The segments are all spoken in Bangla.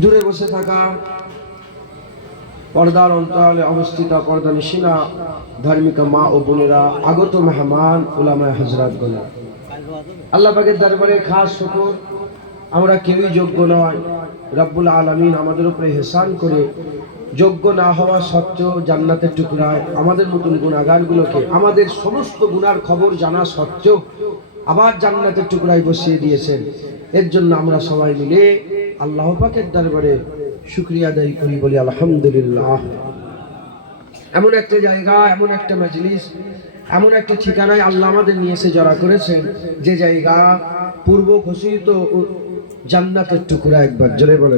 দূরে বসে থাকা পর্দার অন্তরালে অবস্থিত পর্দানিশিনা ধার্মিকা মা ও বোনেরা, আগত মেহমান, উলামায়ে হযরত গণ, আল্লাহ পাকের দরবারে খাস শুকর। আমরা কেউই যোগ্য নয়, রব্বুল আলামিন আমাদের উপরে ইহসান করে যোগ্য না হওয়া সত্ত্বেও জান্নাতের টুকরায় আমাদের মতন গুনাহগারগুলোকে আমাদের সমস্ত গুনার খবর জানা সত্ত্বেও আবার জান্নাতের টুকরায় বসিয়ে দিয়েছেন। এর জন্য আমরা সবাই মিলে আল্লাহ পাকের দরবারে শুকরিয়া আদায় করি, বলি আলহামদুলিল্লাহ। এমন একটা জায়গা, এমন একটা মজলিস, এমন একটা ঠিকানায় আল্লাহ আমাদের নিয়ে এসে জড়া করেছেন, যে জায়গা পূর্ব ঘোষিত জান্নাতের টুকরা। একবার জোরে বলে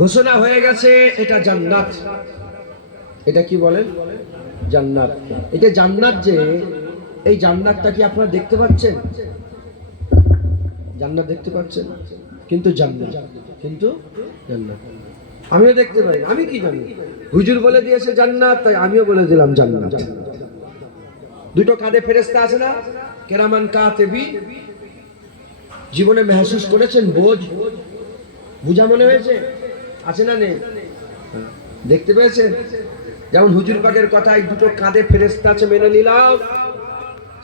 ঘোষণা হয়ে গেছে এটা জান্নাত। এটা কি বলেন? জান্নাত। এটা জান্নাত। যে এই জান্নাতটা কি আপনারা দেখতে পাচ্ছেন? জান্নাত দেখতে পাচ্ছেন, কিন্তু জান্নাত, কিন্তু জান্নাত আমিও দেখতে পাই। আমি কি জানি, হুজুর বলে দিয়েছে জান্নাত, তাই আমিও বলে দিলাম জান্নাত। দুটো কাঁধে ফেরেশতা আছে না, কেরামান কাতিবি। জীবনে মেহসুস করেছেন বোঝ? বুঝা মনে হয়েছে? আছে না নেই? দেখতে পেয়েছেন? যেমন হুজুর পাকের কথায় দুটো কাঁধে ফেরেশতা আছে, মেনে নিলাম।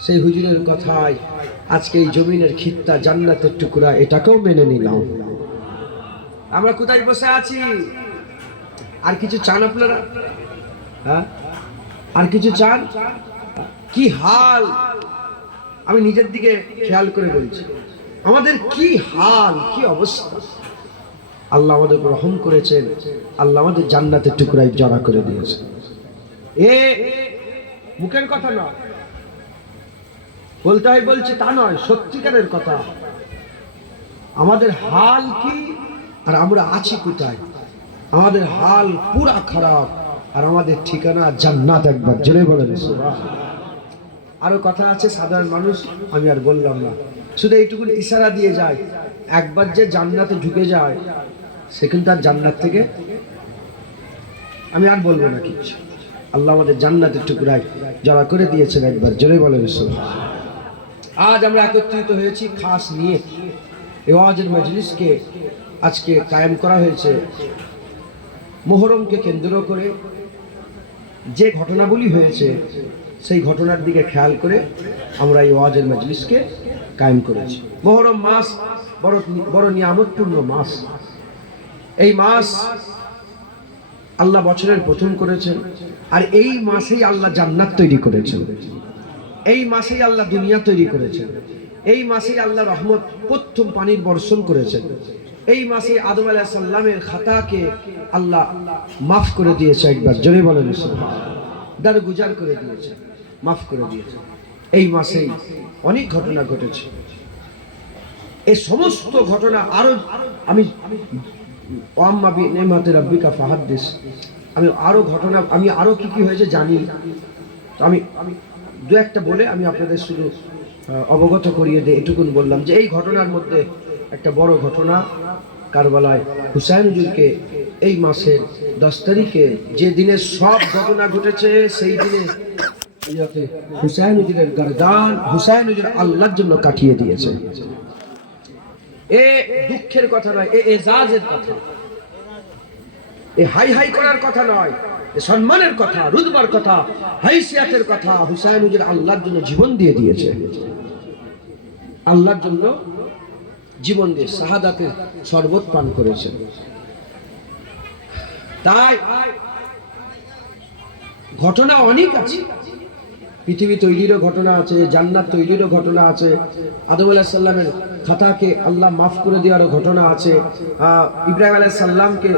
সেই হুজুরের কথায় আজকে এই জমিনের খিত্তা জান্নাতের টুকরা, এটাকেও মেনে নিলাম। আমরা কোথায় বসে আছি? আর কিছু চান আপনারা? হ্যাঁ, আর কিছু চান? কি হাল! আমি নিজের দিকে খেয়াল করে বলছি, আমাদের কি হাল, কি অবস্থা! আল্লাহ আমাদের রহম করেছেন, আল্লাহ আমাদের জান্নাতের টুকরায় জড়া করে দিয়েছে। এ মুখের কথা নয়, বলতে হয় বলছি তা নয়, সত্যিকারের কথা। আমাদের হাল কি আর আমরা আছি কোথায়? আমাদের হাল পুরা খারাপ, আর আমাদের ঠিকানা জান্নাত। একবার জেনে বলেন আরো কথা আছে, সাধারণ মানুষ আমি আর বললাম না, শুধু এইটুকু ইশারা দিয়ে যায়। একবার যে জান্নাতে ঢুকে যায়, সে কিন্তু আর জান্নাত থেকে, আমি আর বলবো না কিছু। আল্লাহ আমাদের জান্নাতের টুকরায় যারা করে দিয়েছেন, একবার জেনে বলেন। আজ আমরা একত্রিত হয়েছি খাস নিয়ে, এই ওয়াজের মজলিসকে আজকে কায়েম করা হয়েছে মুহররমকে কেন্দ্র করে। যে ঘটনাগুলি হয়েছে সেই ঘটনার দিকে খেয়াল করে আমরা এই ওয়াজের মজলিসকে কায়েম করেছি। মুহররম মাস বড় নিয়ামতপূর্ণ মাস। এই মাস আল্লাহ বছরের প্রথম করেছেন, আর এই মাসেই আল্লাহ জান্নাত তৈরি করেছেন। এই মাসেই আল্লাহ দুনিয়া তৈরি করেছেন। এই মাসেই আল্লাহ রহমত প্রথম পানির বর্ষণ করেছেন। এই মাসে আদম আলাইহিস সালামের খাতাকে আল্লাহ মাফ করে দিয়েছে। একবার জোরে বলেন সুবহানাল্লাহ। দরগুজার করে দিয়েছে, মাফ করে দিয়েছে। এই মাসেই অনেক ঘটনা ঘটেছে। এই সমস্ত ঘটনা আরো আমি ওয়াম্মা বিনিমাতি রাব্বিকা ফাহাদ্দিস, আমি আরো ঘটনা, আমি আরো কি কি হয়েছে জানি। তো আমি দু একটা বলে আমি আপনাদের শুধু অবগত করিয়ে দিই। এটুকুন বললাম যে এই ঘটনার মধ্যে একটা বড় ঘটনা, কারবালায় হুসাইন হুজুরকে এই মাসের 10 তারিখে, যে দিনে সব ঘটনা ঘটেছে, সেই দিনে হুসাইন হুজুরের গর্দান হুসাইন হুজুর আল্লাহর জন্য কাটিয়ে দিয়েছে। এ দুঃখের কথা নয়, এ এজাজের কথা, এ হাই হাই করার কথা নয়, এ সম্মানের কথা, রুতবার কথা, হাইসিয়াতের কথা। হুসাইন হুজুর আল্লাহর জন্য জীবন দিয়ে দিয়েছে, আল্লাহর জন্য জীবন দিয়ে শাহাদাতের শরবত পান করেছেন। তাই ঘটনা অনেক আছে, পৃথিবী তৈরিরও ঘটনা আছে, জান্নাত তৈরিরও ঘটনা আছে, আদম আলাইহিস সালামের খাতাকে আল্লাহ মাফ করে দেওয়ারও ঘটনা আছে, ইব্রাহিম আলাইহিস সালামকে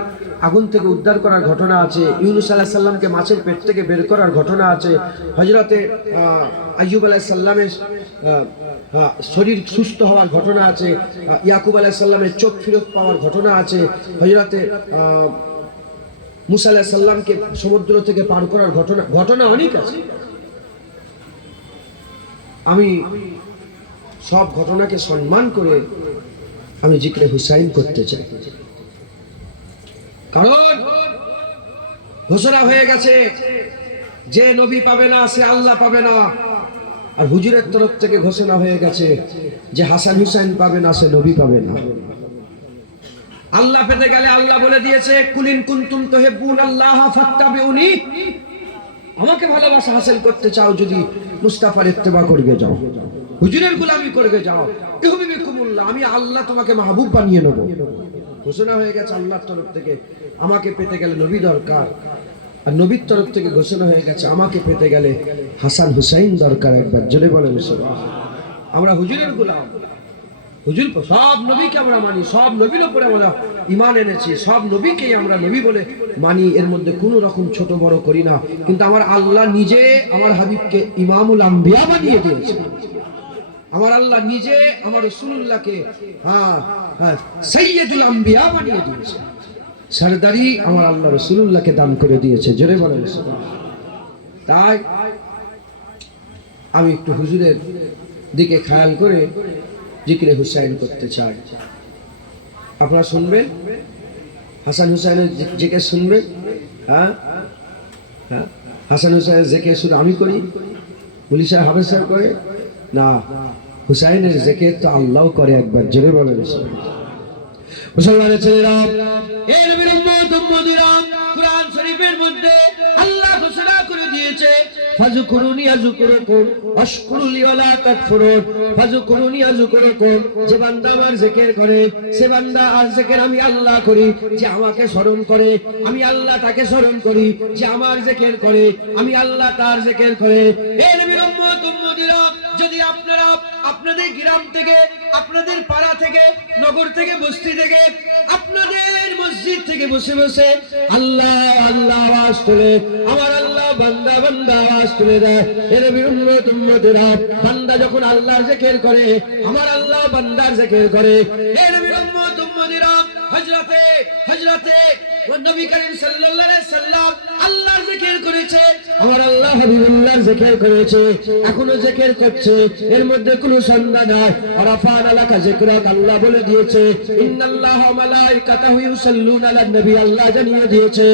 আগুন থেকে উদ্ধার করার ঘটনা আছে, ইউনূস আলাইহিস সালামকে মাছের পেট থেকে বের করার ঘটনা আছে, হযরতে আইয়ুব আলাইহিস সালামের শরীর সুস্থ হওয়ার ঘটনা আছে, ইয়াকুব আলাইহিস সালামের চোখ ফেরত পাওয়ার ঘটনা আছে, হযরতে মুসা আলাইহিস সালামকে সমুদ্র থেকে পার করার ঘটনা অনেক আছে। আমি সব ঘটনাকে সম্মান করে আমি জিক্রে হুসাইন করতে চাই, কারণ ঘোষণা হয়ে গেছে যে নবী পাবে না সে আল্লাহ পাবে না, আর হুজুরের তরফ থেকে ঘোষণা হয়ে গেছে যে হাসান হুসাইন পাবে না সে নবী পাবে না। আল্লাহ পেতে গেলে আল্লাহ বলে দিয়েছে কুলিন কুনতুম তুহিব্বুনাল্লাহ ফাত্তাবিউনি, আমাকে ভালোবাসা হাসিল করতে চাও যদি মুস্তাফার ইত্তেবা করবে যাও, হুজুরের গোলামি করবে যাও, ইউহিব্বুকুমুল্লাহ, আমি আল্লাহ তোমাকে মাহবুব বানিয়ে নেব। ঘোষণা হয়ে গেছে আল্লাহর তরফ থেকে আমাকে পেতে গেলে নবী দরকার, আর নবীর তরফ থেকে ঘোষণা হয়ে গেছে আমাকে পেতে গেলে হাসান হুসাইন দরকার। একবার জোরে বলেন সুবহানাল্লাহ। আমরা হুজুরের গোলাম, হুজুর সব নবীকে আমরা মানি, সব নবীর উপরে আমরা ঈমান এনেছি, সব নবীকেই আমরা নবী বলে মানি, এর মধ্যে কোনো রকম ছোট বড় করি না। কিন্তু আমার আল্লাহ নিজে আমার হাবিবকে ইমামুল আম্বিয়া বানিয়ে দিয়েছে। আমার আল্লাহ নিজে আমার রাসূলুল্লাহকে সাইয়্যিদুল আম্বিয়া বানিয়ে দিয়েছে। সরদারি আমার আল্লাহ রাসূলুল্লাহকে দান করে দিয়েছে। জোরে বলেন সুবহানাল্লাহ। তাই আমি একটু হুজুরের দিকে খেয়াল করে জিকিরে হুসাইন করতে চাই। আপনারা শুনবেন, হাসান হুসাইনের জিকির শুনবেন। হ্যাঁ হ্যাঁ, হাসান হুসাইনের জিকির শুধু আমি করি, মুলি সাহেব হাফেজ সাহেব করে না, হুসাইনের জিকির তো আল্লাহ করে। একবার জোরে বলেন মুসলমানের ছেলেরা, এই নবীর উম্মত উম্মতিরা, কুরআন শরীফের মধ্যে আল্লাহ ঘোষণা করে দিয়েছে ফাযকুরুনি আযকুরুকুম ওয়াশকুরুলি ওয়ালা তাকফুরুন। ফাযকুরুনি আযকুরুকুম, যে বান্দা আমার জিকির করে সে বান্দা আর জিকির আমি আল্লাহ করি। যে আমাকে স্মরণ করে আমি আল্লাহ তাকে স্মরণ করি। যে আমার জিকির করে আমি আল্লাহ তার জিকির করে। এই নবীর উম্মত উম্মতিরা, যদি আপনারা আপনাদের গ্রাম থেকে, আপনাদের পাড়া থেকে, নগর থেকে, বস্তি থেকে, আপনাদের মসজিদ থেকে বসে বসে আল্লাহ আল্লাহ আওয়াজ তুলে, আমার আল্লাহ বান্দা বান্দা আওয়াজ তুলে দেয়, এর বিরুদ্ধ উম্মতেরা, বান্দা যখন আল্লাহর জিকির করে আমার আল্লাহ বান্দার জিকির করে। এর বিরুদ্ধ উম্মতেরা, হযরতে নবী করিম সাল্লাল্লাহু আলাইহি সাল্লাম আল্লাহর জিকির করেছে, আমার আল্লাহ হাবিবুল্লাহর জিকির করেছে, এখনো জিকির করছে, এর মধ্যে কোনো সন্দেহ নাই। আরাফানা লাকা যিকরাক, আল্লাহ বলে দিয়েছে ইন্নাল্লাহা ওয়া মালাইকাতাহু ইউসাল্লুনা আলান নবী, আল্লাহ জানিয়ে দিয়েছে।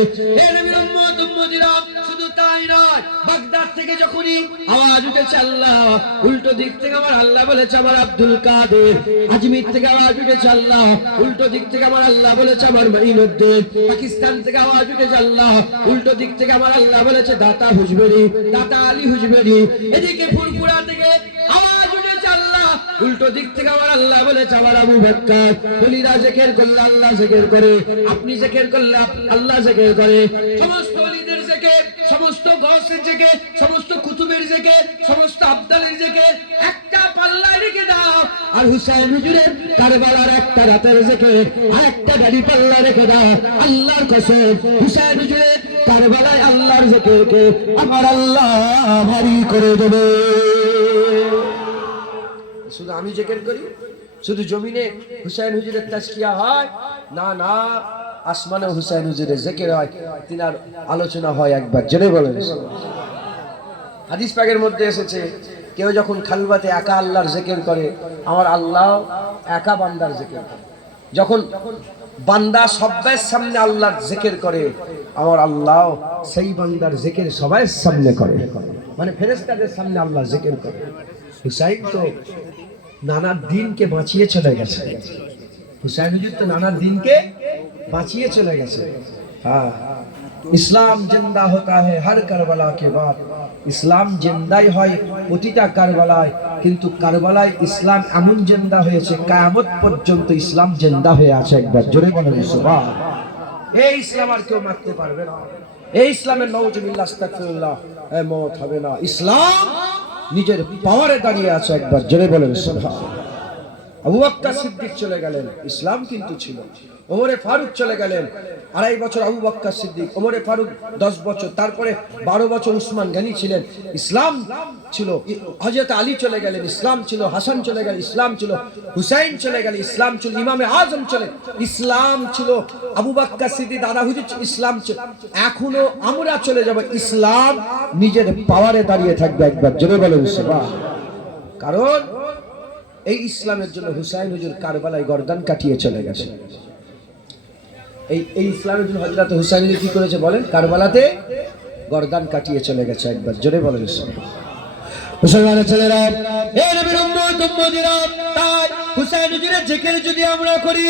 এই নবীর উম্মত উম্মতিরা, শুধু তাই নয়, বাগদাদ থেকে যখনই আওয়াজ উঠেছে আল্লাহ, উল্টো দিক থেকে আমার আল্লাহ বলেছে আমার আব্দুল কাদের। আজমির থেকে আওয়াজ উঠেছে আল্লাহ, উল্টো দিক থেকে আমার আল্লাহ বলেছে আমার মাইনুদ্দিন। পাকিস্তান থেকে আওয়াজ উঠেছে আল্লাহ, উল্টো দিক থেকে আমার আল্লাহ বলেছে দাতা হুজবেরি, দাতা আলী হুজবেরি। এদিকে ফুরফুরা থেকে আওয়াজ উঠেছে আল্লাহ, উল্টো দিক থেকে আমার আল্লাহ বলেছে আমার আবু বকর। বলিরা জিকির করলে আল্লাহ জিকির করে, আপনি জিকির করলে আল্লাহ জিকির করে। সমস্ত ওলিদের জিকির, সমস্ত গৌসের জিকির, সমস্ত কুতুবের জিকির, সমস্ত আব্দালের জিকির একটা পাল্লায় রেখে দাও, আর হুসাইন হুজুরের কারবালার একটা রাতের জিকির আর একটা গাড়ি পাল্লা রেখে দাও। আল্লাহর কসম, হুসাইন হুজুরের কারবালায় আল্লাহর জিকিরকে আমার আল্লাহ ভারী করে দেবে। শুধু আমি জিকির করি, শুধু জমিনে হুসাইন হুজুরের তাজকিয়া হয় না, না, আসমানে হুসাইন হুজুরের জিকির হয়, তিনার আলোচনা হয়। একবার জেনে বলেন। হাদিস পাকের মধ্যে এসেছে কেউ যখন খালওয়াতে একা আল্লাহর জিকির করে আমার আল্লাহ একা বান্দার জিকির করে। যখন বান্দা সবার সামনে আল্লাহর জিকির করে আমার আল্লাহ সেই বান্দার জিকির সবার সামনে করে, মানে ফেরেশতাদের সামনে আল্লাহ জিকির করে। হুসাইন তো নানা দিনকে বাঁচিয়ে চলে গেছে, হুসাইন হুজুর তো নানা দিনকে বাঁচিয়ে চলে গেছে। হ্যাঁ, ইসলাম জিন্দা হতা है हर কারবালা के बाद, ইসলাম জিন্দাই হয় প্রতিটা কারবালায়, কিন্তু কারবালায় ইসলাম এমন জিন্দা হয়েছে কিয়ামত পর্যন্ত ইসলাম জিন্দা হয়ে আছে। একবার জোরে বলেন সুবহান। এই ইসলাম আর কেউ মারতে পারবে না, এই ইসলামের নাউজুবিল্লাহ আস্তাগফিরুল্লাহ মওত হবে না। ইসলাম নিজের পাওয়ারে দাঁড়িয়ে আছে। একবার জোরে বলেন সুবহান। আবু বকর সিদ্দিক চলে গেলেন, ইসলাম কিন্তু ছিল। ওমরে ফারুক চলে গেলেন, 2.5 বছর আবু বকর সিদ্দিক, ওমরে ফারুক 10 বছর, তারপরে 12 বছর উসমান গনি ছিলেন, ইসলাম ছিল। হযরত আলী চলে গেলেন, ইসলাম ছিল। হাসান চলে গেল, ইসলাম ছিল। হুসাইন চলে গেল, ইসলাম ছিল। ইমামে আজম চলে, ইসলাম ছিল। আবু বকর সিদ্দিক, দাদা হুজুর, ইসলাম ছিল। এখনো আমরা চলে যাব, ইসলাম নিজের পাওয়ারে দাঁড়িয়ে থাকবে। একবার জোরে বলেন সুবহান। কারণ এই ইসলামের জন্য হুসাইন হুজুর কারবালায় গর্দান কাটিয়ে চলে গেছে। এই ইসলামের জন্য হযরত হুসাইন হুজুর কি করেছে বলেন? কারবালাতে গর্দান কাটিয়ে চলে গেছে। একবার জোরে বলেন মুসলমানের ছেলেরা, এই নবীর উম্মত উম্মতিরা, তাই হুসাইন হুজুরের জিকির যদি আমরা করি,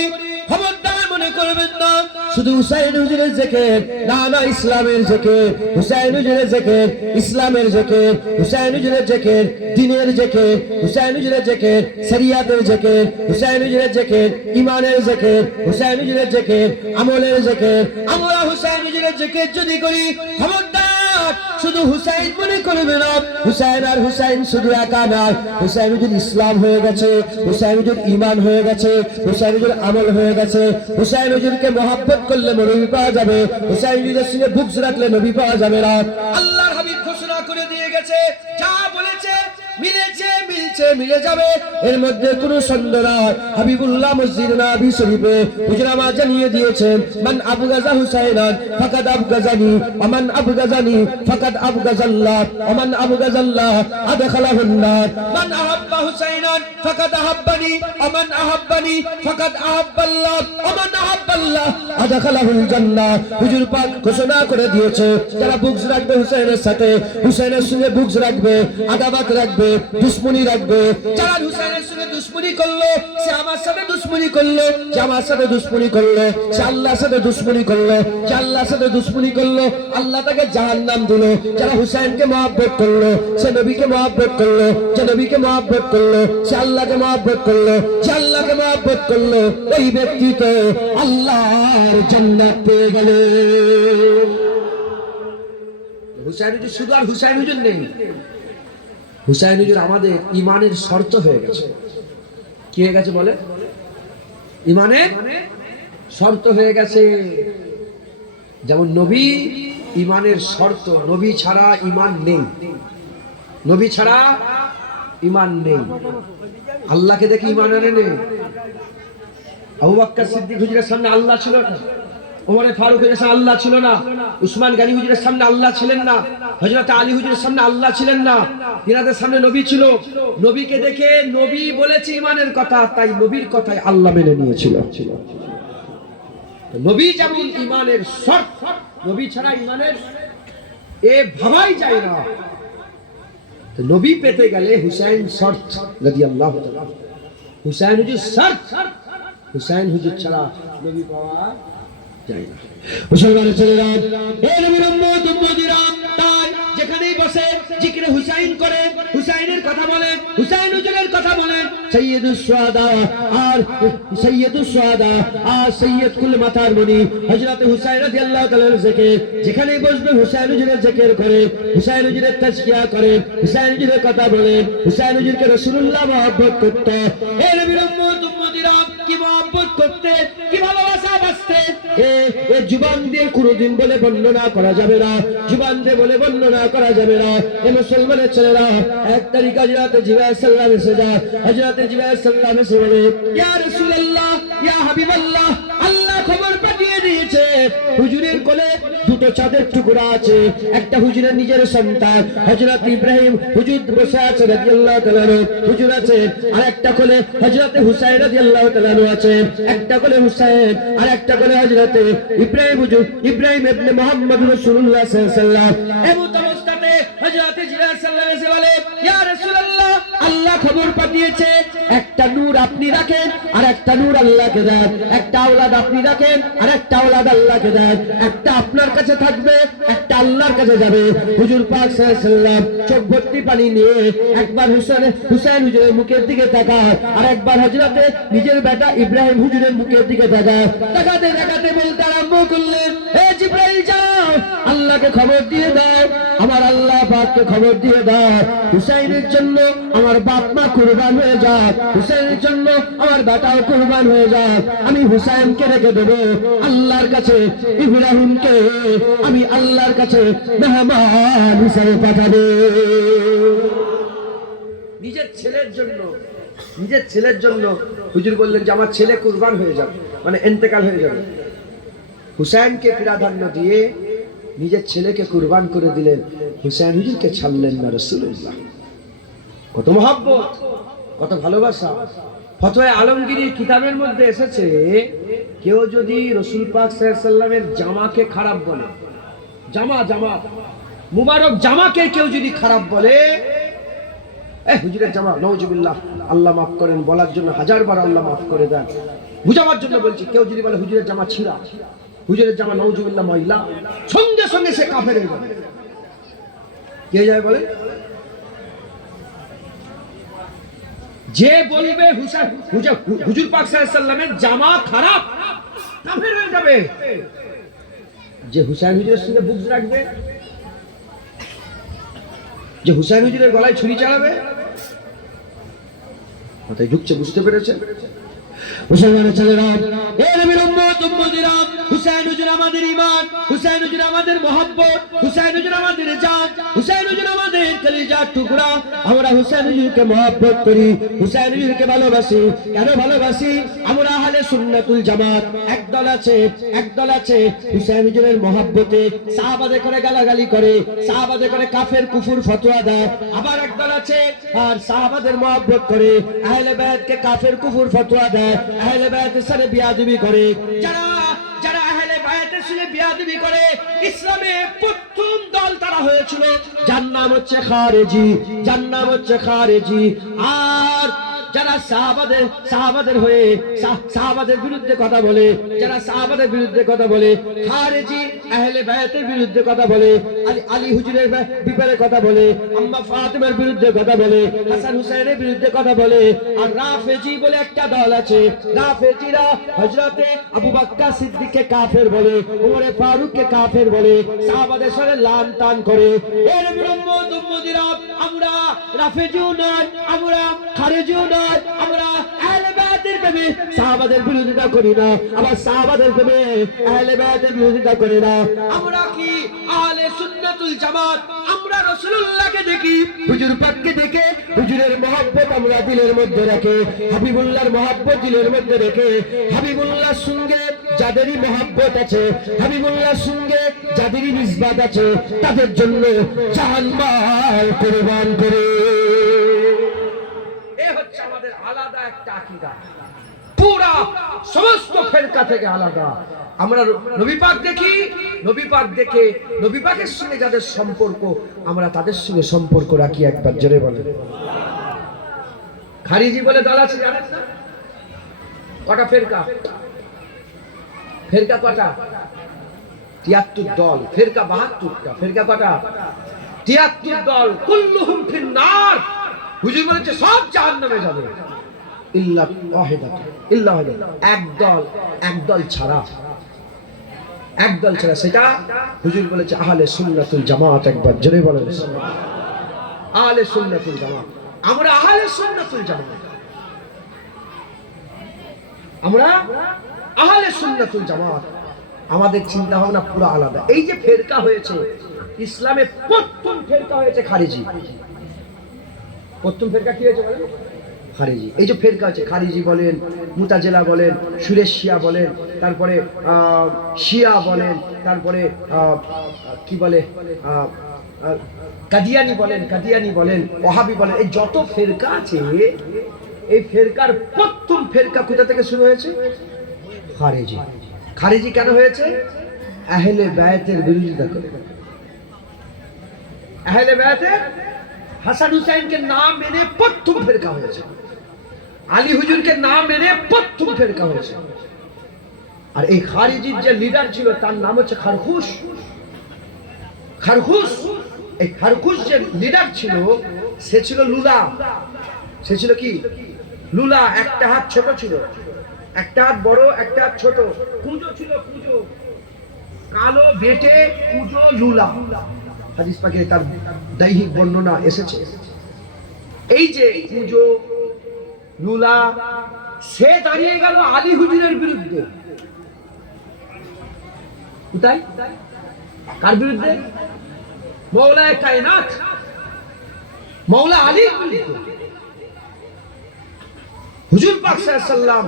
খবরদার মনে করবেন না শুধু হুসাইন হুজুরের জিকির, না না, ইসলামের জিকির। হুসাইন হুজুরের জিকির ইসলামের জিকির, হুসাইন হুজুরের জিকির দ্বীনের জিকির, হুসাইন হুজুরের জিকির শরিয়াতের জিকির, হুসাইন হুজুরের জিকির ইমানের জিকির, হুসাইন হুজুরের জিকির আমলের জিকির। আমরা হুসাইন হুজুরের জিকির যদি করি, খবরদার শুধু হুসাইন মনে করবে না। হুসাইন আর হুসাইন শুধু একা না, হুসাইন হুজুর ইসলাম হয়ে গেছে, হুসাইন হুজুর ঈমান হয়ে গেছে, হুসাইন হুজুর আমল হয়ে গেছে। হুসাইন হুজুরকে মহব্বত করলে নবী পাওয়া যাবে, হুসাইন হুজুরের সঙ্গে বুকস রাখলে নবী পাওয়া যাবে না। আল্লাহর হাবিব ঘোষণা করে দিয়ে গেছে, যা বলেছে মিলেছে, মিলছে, মিলে যাবে, এর মধ্যে কোনো সন্দেহ নাই। হাবিবুল্লাহ মসজিদ নববী শরীফে হুজুর আমার জানিয়ে দিয়েছেন, মান আবগাজা হুসাইনান ফাকাদ আবগাজানি, ওয়া মান আবগাজানি ফাকাদ আবগাজাল্লাহ, ওয়া মান আবগাজাল্লাহ আদখালাহুন নার, মান আহাব্বা হুসাইনান ফাকাদ আহাব্বানি, ওয়া মান আহাব্বানি ফাকাদ আহাব্বাল্লাহ, ওয়া মান আহাব্বাল্লাহ আদখালাহুল জান্নাহ। হুজুর পাক ঘোষণা করে দিয়েছে, যারা বুকস রাখবে হুসাইনের সাথে, হুসাইনের সঙ্গে বুকস রাখবে, আদাবাত রাখবে, দুশ্মনী রাখবে। যারা হুসাইনের সঙ্গে দুশ্মনী করলো, সে আমার সাথে দুশ্মনী করলো, যে আমার সাথে দুশ্মনী করলো, সে আল্লাহর সাথে দুশ্মনী করলো, যে আল্লাহর সাথে দুশ্মনী করলো, আল্লাহ তাকে জাহান্নাম দিল। যারা হুসাইনকে মহব্বত করলো, সে নবীকে মহব্বত করলো, যে নবীকে মহব্বত করলো, সে আল্লাহকে মহব্বত করলো, যে আল্লাহকে মহব্বত করলো, ওই ব্যক্তিকে আল্লাহর জান্নাত পেয়ে গেল। হুসাইন হুজুর শুধু আর হুসাইন হুজুর নেই, হুসাইন হুজুর আমাদের ইমানের শর্ত হয়ে গেছে। কি হয়ে গেছে বলে? ইমানের শর্ত হয়ে গেছে। যেমন নবী ইমানের শর্ত, নবী ছাড়া ইমান নেই, নবী ছাড়া ইমান নেই। আল্লাহকে দেখে ইমান আনে নেই। আবু বকর সিদ্দিক হুজুরের সামনে আল্লাহ ছিল না, ওমর ফারুক হুজুরের সামনে আল্লাহ ছিল না, উসমান গনি হুজুরের সামনে আল্লাহ ছিলেন না, হযরত আলী হুজুরের সামনে আল্লাহ ছিলেন না, ইনাদের সামনে নবী ছিল। নবীকে দেখে নবী বলেছে ইমানের কথা, তাই নবীর কথাই আল্লাহ মেনে নিয়েছিল। নবী যেমন ইমানের শর্ত, নবী ছাড়া ইমানের এ ভাবাই যায় না। তো নবী পেতে গেলে হুসাইন শর্ত রাদিয়াল্লাহু তাআলা, হুসাইন হুজুর শর্ত, হুসাইন হুজুর ছাড়া নবী পাওয়া যায় না। মুসলমানের ছেলেরা, এ নবীর উম্মত উম্মতিরা, তাই যেখানেই বসে জিকিরে হুসাইন করে, হুসাইনের কথা বলে, হুসাইন হুজুরের কথা বলে। সাইয়্যিদুস শুহাদা আর সাইয়্যিদুস শুহাদা আর সাইয়্যিদ কুল মাতার মনি হযরত হুসাইন রাদিয়াল্লাহু তাআলার জিকির, যেখানেই বসবে হুসাইন হুজুরের জিকির করে, হুসাইন হুজুরের তাজকিয়া করে, হুসাইন হুজুরের কথা বলে, হুসাইন হুজুরকে রাসূলুল্লাহ মহব্বত করত। এ নবীর উম্মত উম্মতিরা, কি মহব্বত করতে, কি ভালোবাসা বাসতে, এ জুবান দিয়ে কোনদিন বলে বর্ণনা করা যাবে না, জুবান দিয়ে বলে বর্ণনা করা যাবে না। এ মুসলমানের ছেলেরা, এক তারিখ হযরত জিবরাইল সাল্লাল্লাহু আলাইহি ওয়াসাল্লাম, হযরত জিবরাইল সাল্লাল্লাহু আলাইহি ওয়াসাল্লাম বলে, ইয়া রাসূলুল্লাহ, ইয়া হাবিবাল্লাহ, আল্লাহ খবর পাঠিয়ে দিয়েছে হুজুরের কোলে দুটো চাঁদের টুকরা আছে। একটা হুজুরের নিজের সন্তান হযরত ইব্রাহিম হুজুর বসে আছে রাদিয়াল্লাহু তাআলা আনহু, হুজুর আছে, আর একটা কোলে হযরত হুসাইন রাদিয়াল্লাহু তাআলা আনহু আছে। একটা কোলে হুসাইন আর একটা কোলে হযরত ইব্রাহিম হুজুর, ইব্রাহিম ইবনে মুহাম্মদ রাসূলুল্লাহ সাল্লাল্লাহু আলাইহি ওয়াসাল্লাম। এমন অবস্থাতে হযরত জিবরাইল সাল্লাল্লাহু আলাইহি ওয়াসাল্লাম বলে, ইয়া রাসূলুল্লাহ, আল্লাহ খবর পাঠিয়েছে একটা নূর আপনি রাখেন আর একটা নূর আল্লাহকে দেন, একটা আওলাদ আপনি রাখেন আর একটা আওলাদ আল্লাহকে দেন, একটা আপনার কাছে থাকবে, একটা আল্লাহর কাছে যাবে। হুজুর পাক সাল্লাল্লাহু আলাইহি ওয়াসাল্লাম চোখ ভর্তি পানি নিয়ে একবার হুসাইন হুজুরের মুখের দিকে তাকায়, আর একবার হযরত নিজের বেটা ইব্রাহিম হুজুরের মুখের দিকে তাকায়। তাকাতে তাকাতে বলতে আরম্ভ করলেন, হে জিবরাইল, যাও আল্লাহকে খবর দিয়ে দাও, আমার আল্লাহ পাককে খবর দিয়ে দাও, হুসাইনের জন্য আমার বাপ মা কুরবান হয়ে যাক, হুসাইনের জন্য আমার বেটাও কুরবান হয়ে যাক, আমি হুসাইনকে রেখে দেবো আল্লাহর কাছে, ইব্রাহিমকে আমি আল্লাহর কাছে মেহমান হিসেবে পাঠাবো। নিজের ছেলের জন্য, নিজের ছেলের জন্য হুজুর বললেন যে আমার ছেলে কুরবান হয়ে যাবে, মানে ইন্তেকাল হয়ে যাবে। হুসাইনকে প্রাধান্য দিয়ে নিজের ছেলেকে কুরবান করে দিলেন, হুসাইন হুজুরকে ছাড়লেন না রাসূলুল্লাহ। কত মহব্বত, কত ভালোবাসা। ফতোয়া আলমগীরি কিতাবের মধ্যে এসেছে, কেউ যদি রাসূল পাক সাল্লাল্লাহু আলাইহি ওয়াসাল্লামের জামাকে খারাপ বলে, জামা জামা মুবারক জামাকে কেউ যদি খারাপ বলে, হুজুরের জামা নাউজুবিল্লাহ, আল্লাহ মাফ করেন বলার জন্য হাজারবার আল্লাহ মাফ করে দেন, বুঝাবার জন্য বলছি, কেউ যদি বলে হুজুরের জামা ছিঁড়া, হুজুরের জামা নাউজুবিল্লাহ ময়লা, সঙ্গে সঙ্গে সে কাফের হয়ে যাবে। কে যায় বলে? যে বলবে হুজুর পাক সাল্লাল্লাহু আলাইহি সাল্লামের জামা খারাপ, কাফের হয়ে যাবে। যে হুসাইন হুজুরের সঙ্গে বুকস রাখবে, যে হুসাইন হুজুরের গলায় ছুরি চালাবে, মাথায় ঢুকছে, বুঝতে পেরেছে? মুসলমানের ছেলেরা, এ নবীর উম্মত উম্মতিরা, হুসাইন হুজুর আমাদের ঈমান, হুসাইন হুজুর আমাদের মহব্বত, হুসাইন হুজুর আমাদের জান, হুসাইন হুজুর আমাদের কলিজার টুকরা। আমরা হুসাইন হুজুরকে মহব্বত করি, হুসাইন হুজুরকে ভালোবাসি। কেন ভালোবাসি? আমরা আহলে সুন্নাতুল জামাত। একদল আছে হুসাইন হুজুরের মহব্বতে সাহাবাদের করে গালাগালি করে, সাহাবাদের করে কাফের কুফর ফতোয়া দেয়। আবার একদল আছে আর সাহাবাদের মহব্বত করে আহলে বায়াতকে কাফের কুফর ফতোয়া দেয়, আহলে বায়াতের সাথে বিয়াদবি করে। যারা আহলে বায়াতের সাথে বিয়াদবি করে, ইসলামে প্রথম দল তারা হয়েছিল, যার নাম হচ্ছে খারেজি। আর যারা সাহাবাদের হয়ে সাহাবাদের বিরুদ্ধে কথা বলে, যারা সাহাবাদের বিরুদ্ধে কথা বলে, খারেজি আহলে বায়াতের বিরুদ্ধে কথা বলে, আলী হুজুরের ব্যাপারে কথা বলে, আম্মা ফাতিমার বিরুদ্ধে কথা বলে, হাসান হুসাইনের বিরুদ্ধে কথা বলে। আর রাফেজি বলে একটা দল আছে, রাফেজিরা হযরতে আবু বকর সিদ্দিককে কাফের বলে, ওমর ফারুককে কাফের বলে, সাহাবাদের সাথে লান টান করে। এর উম্মতিরা, আমরা রাফেজিও নয়, আমরা খারেজিও নয়, আমরা আহলে বায়াতের প্রেমে সাহাবাদের বিরোধিতা করি না, আবার সাহাবাদের প্রেমে আহলে বায়াতের বিরোধিতা করি না। আমরা কি আহলে সুন্নাতুল জামাত। আমরা রাসূলুল্লাহকে দেখি, হুজুর পাককে দেখে হুজুরের মহব্বত আমরা দিলের মধ্যে রেখে, হাবিবুল্লাহর মহব্বত দিলের মধ্যে রেখে, হাবিবুল্লাহর সঙ্গে যাদেরই মহব্বত আছে, হাবিবুল্লাহর সঙ্গে যাদেরই নিসবত আছে, তাদের জন্য জান মাল কুরবান করে। আমাদের আলাদা একটা আকীদা, পুরা সমস্ত ফেরকা থেকে আলাদা। আমরা নবী পাক দেখি, নবী পাক দেখে নবী পাকের সঙ্গে যাদের সম্পর্ক, আমরা তাদের সঙ্গে সম্পর্ক রাখি। একবার জোরে বলেন। খারিজি বলে দল আছে, জানেন না? কটা ফেরকা? ফেরকা কটা? ৭৩ দল। ফেরকা ৭২টা। ফেরকা কটা? ৭৩ দল। কুল্লুহুম ফিন্নার। হুজুর বলেছে সব জাহান্নামে যাবে, ইল্লা ওয়াহিদা, একদল ছাড়া, সেটা হুজুর বলেছে আহলে সুন্নাতুল জামাত। একবার জোরে বলেন আহলে সুন্নাতুল জামাত। আমরা আহলে সুন্নাতুল জামাত, আমরা আহলে সুন্নাতুল জামাত। আমাদের চিন্তা ভাবনা পুরো আলাদা। এই যে ফেরকা হয়েছে, ইসলামে প্রথম ফেরকা হয়েছে খারিজি। প্রথম ফেরকা কি হয়েছে বলেন? খারিজি। এই যে ফেরকা আছে, খারিজি বলেন, মুতাজিলা বলেন, সুরেশ শিয়া বলেন, তারপরে শিয়া বলেন, তারপরে কি বলে কাদিয়ানি বলেন, ওয়াহাবি বলেন, এই যত ফেরকা আছে, এই ফেরকার প্রথম ফেরকা কোথা থেকে শুরু হয়েছে? খারিজি। খারিজি কেন হয়েছে? আহলে বায়াতের বিরোধিতা করে। আহলে বায়াতের হাসান হুসাইনকে নাম মেনে প্রথম ফেরকা হয়েছে, আলী হুজুরকে নাম মেনে প্রথম ফেরকা হয়েছে। আর এই খারিজির যে লিডার ছিল, তার নাম হচ্ছে খারখুশ। এই খারখুশ যে লিডার ছিল, সে ছিল লুলা। সে ছিল কি? লুলা। একটা হাত ছোট ছিল, একটা হাত বড়, একটা হাত ছোট। কুঁজো ছিল, কুঁজো, কালো বেটে কুঁজো লুলা। হাদিস পাকে তার দৈহিক বর্ণনা এসেছে। এই যে কুঁজো লুলা, সে দাঁড়িয়ে গেল আলী হুজুরের বিরুদ্ধে। কোথায়? কার বিরুদ্ধে? মওলায়ে কায়নাত, মওলা আলীর বিরুদ্ধে। হুজুর পাক সাল্লাল্লাহু আলাইহি সাল্লাম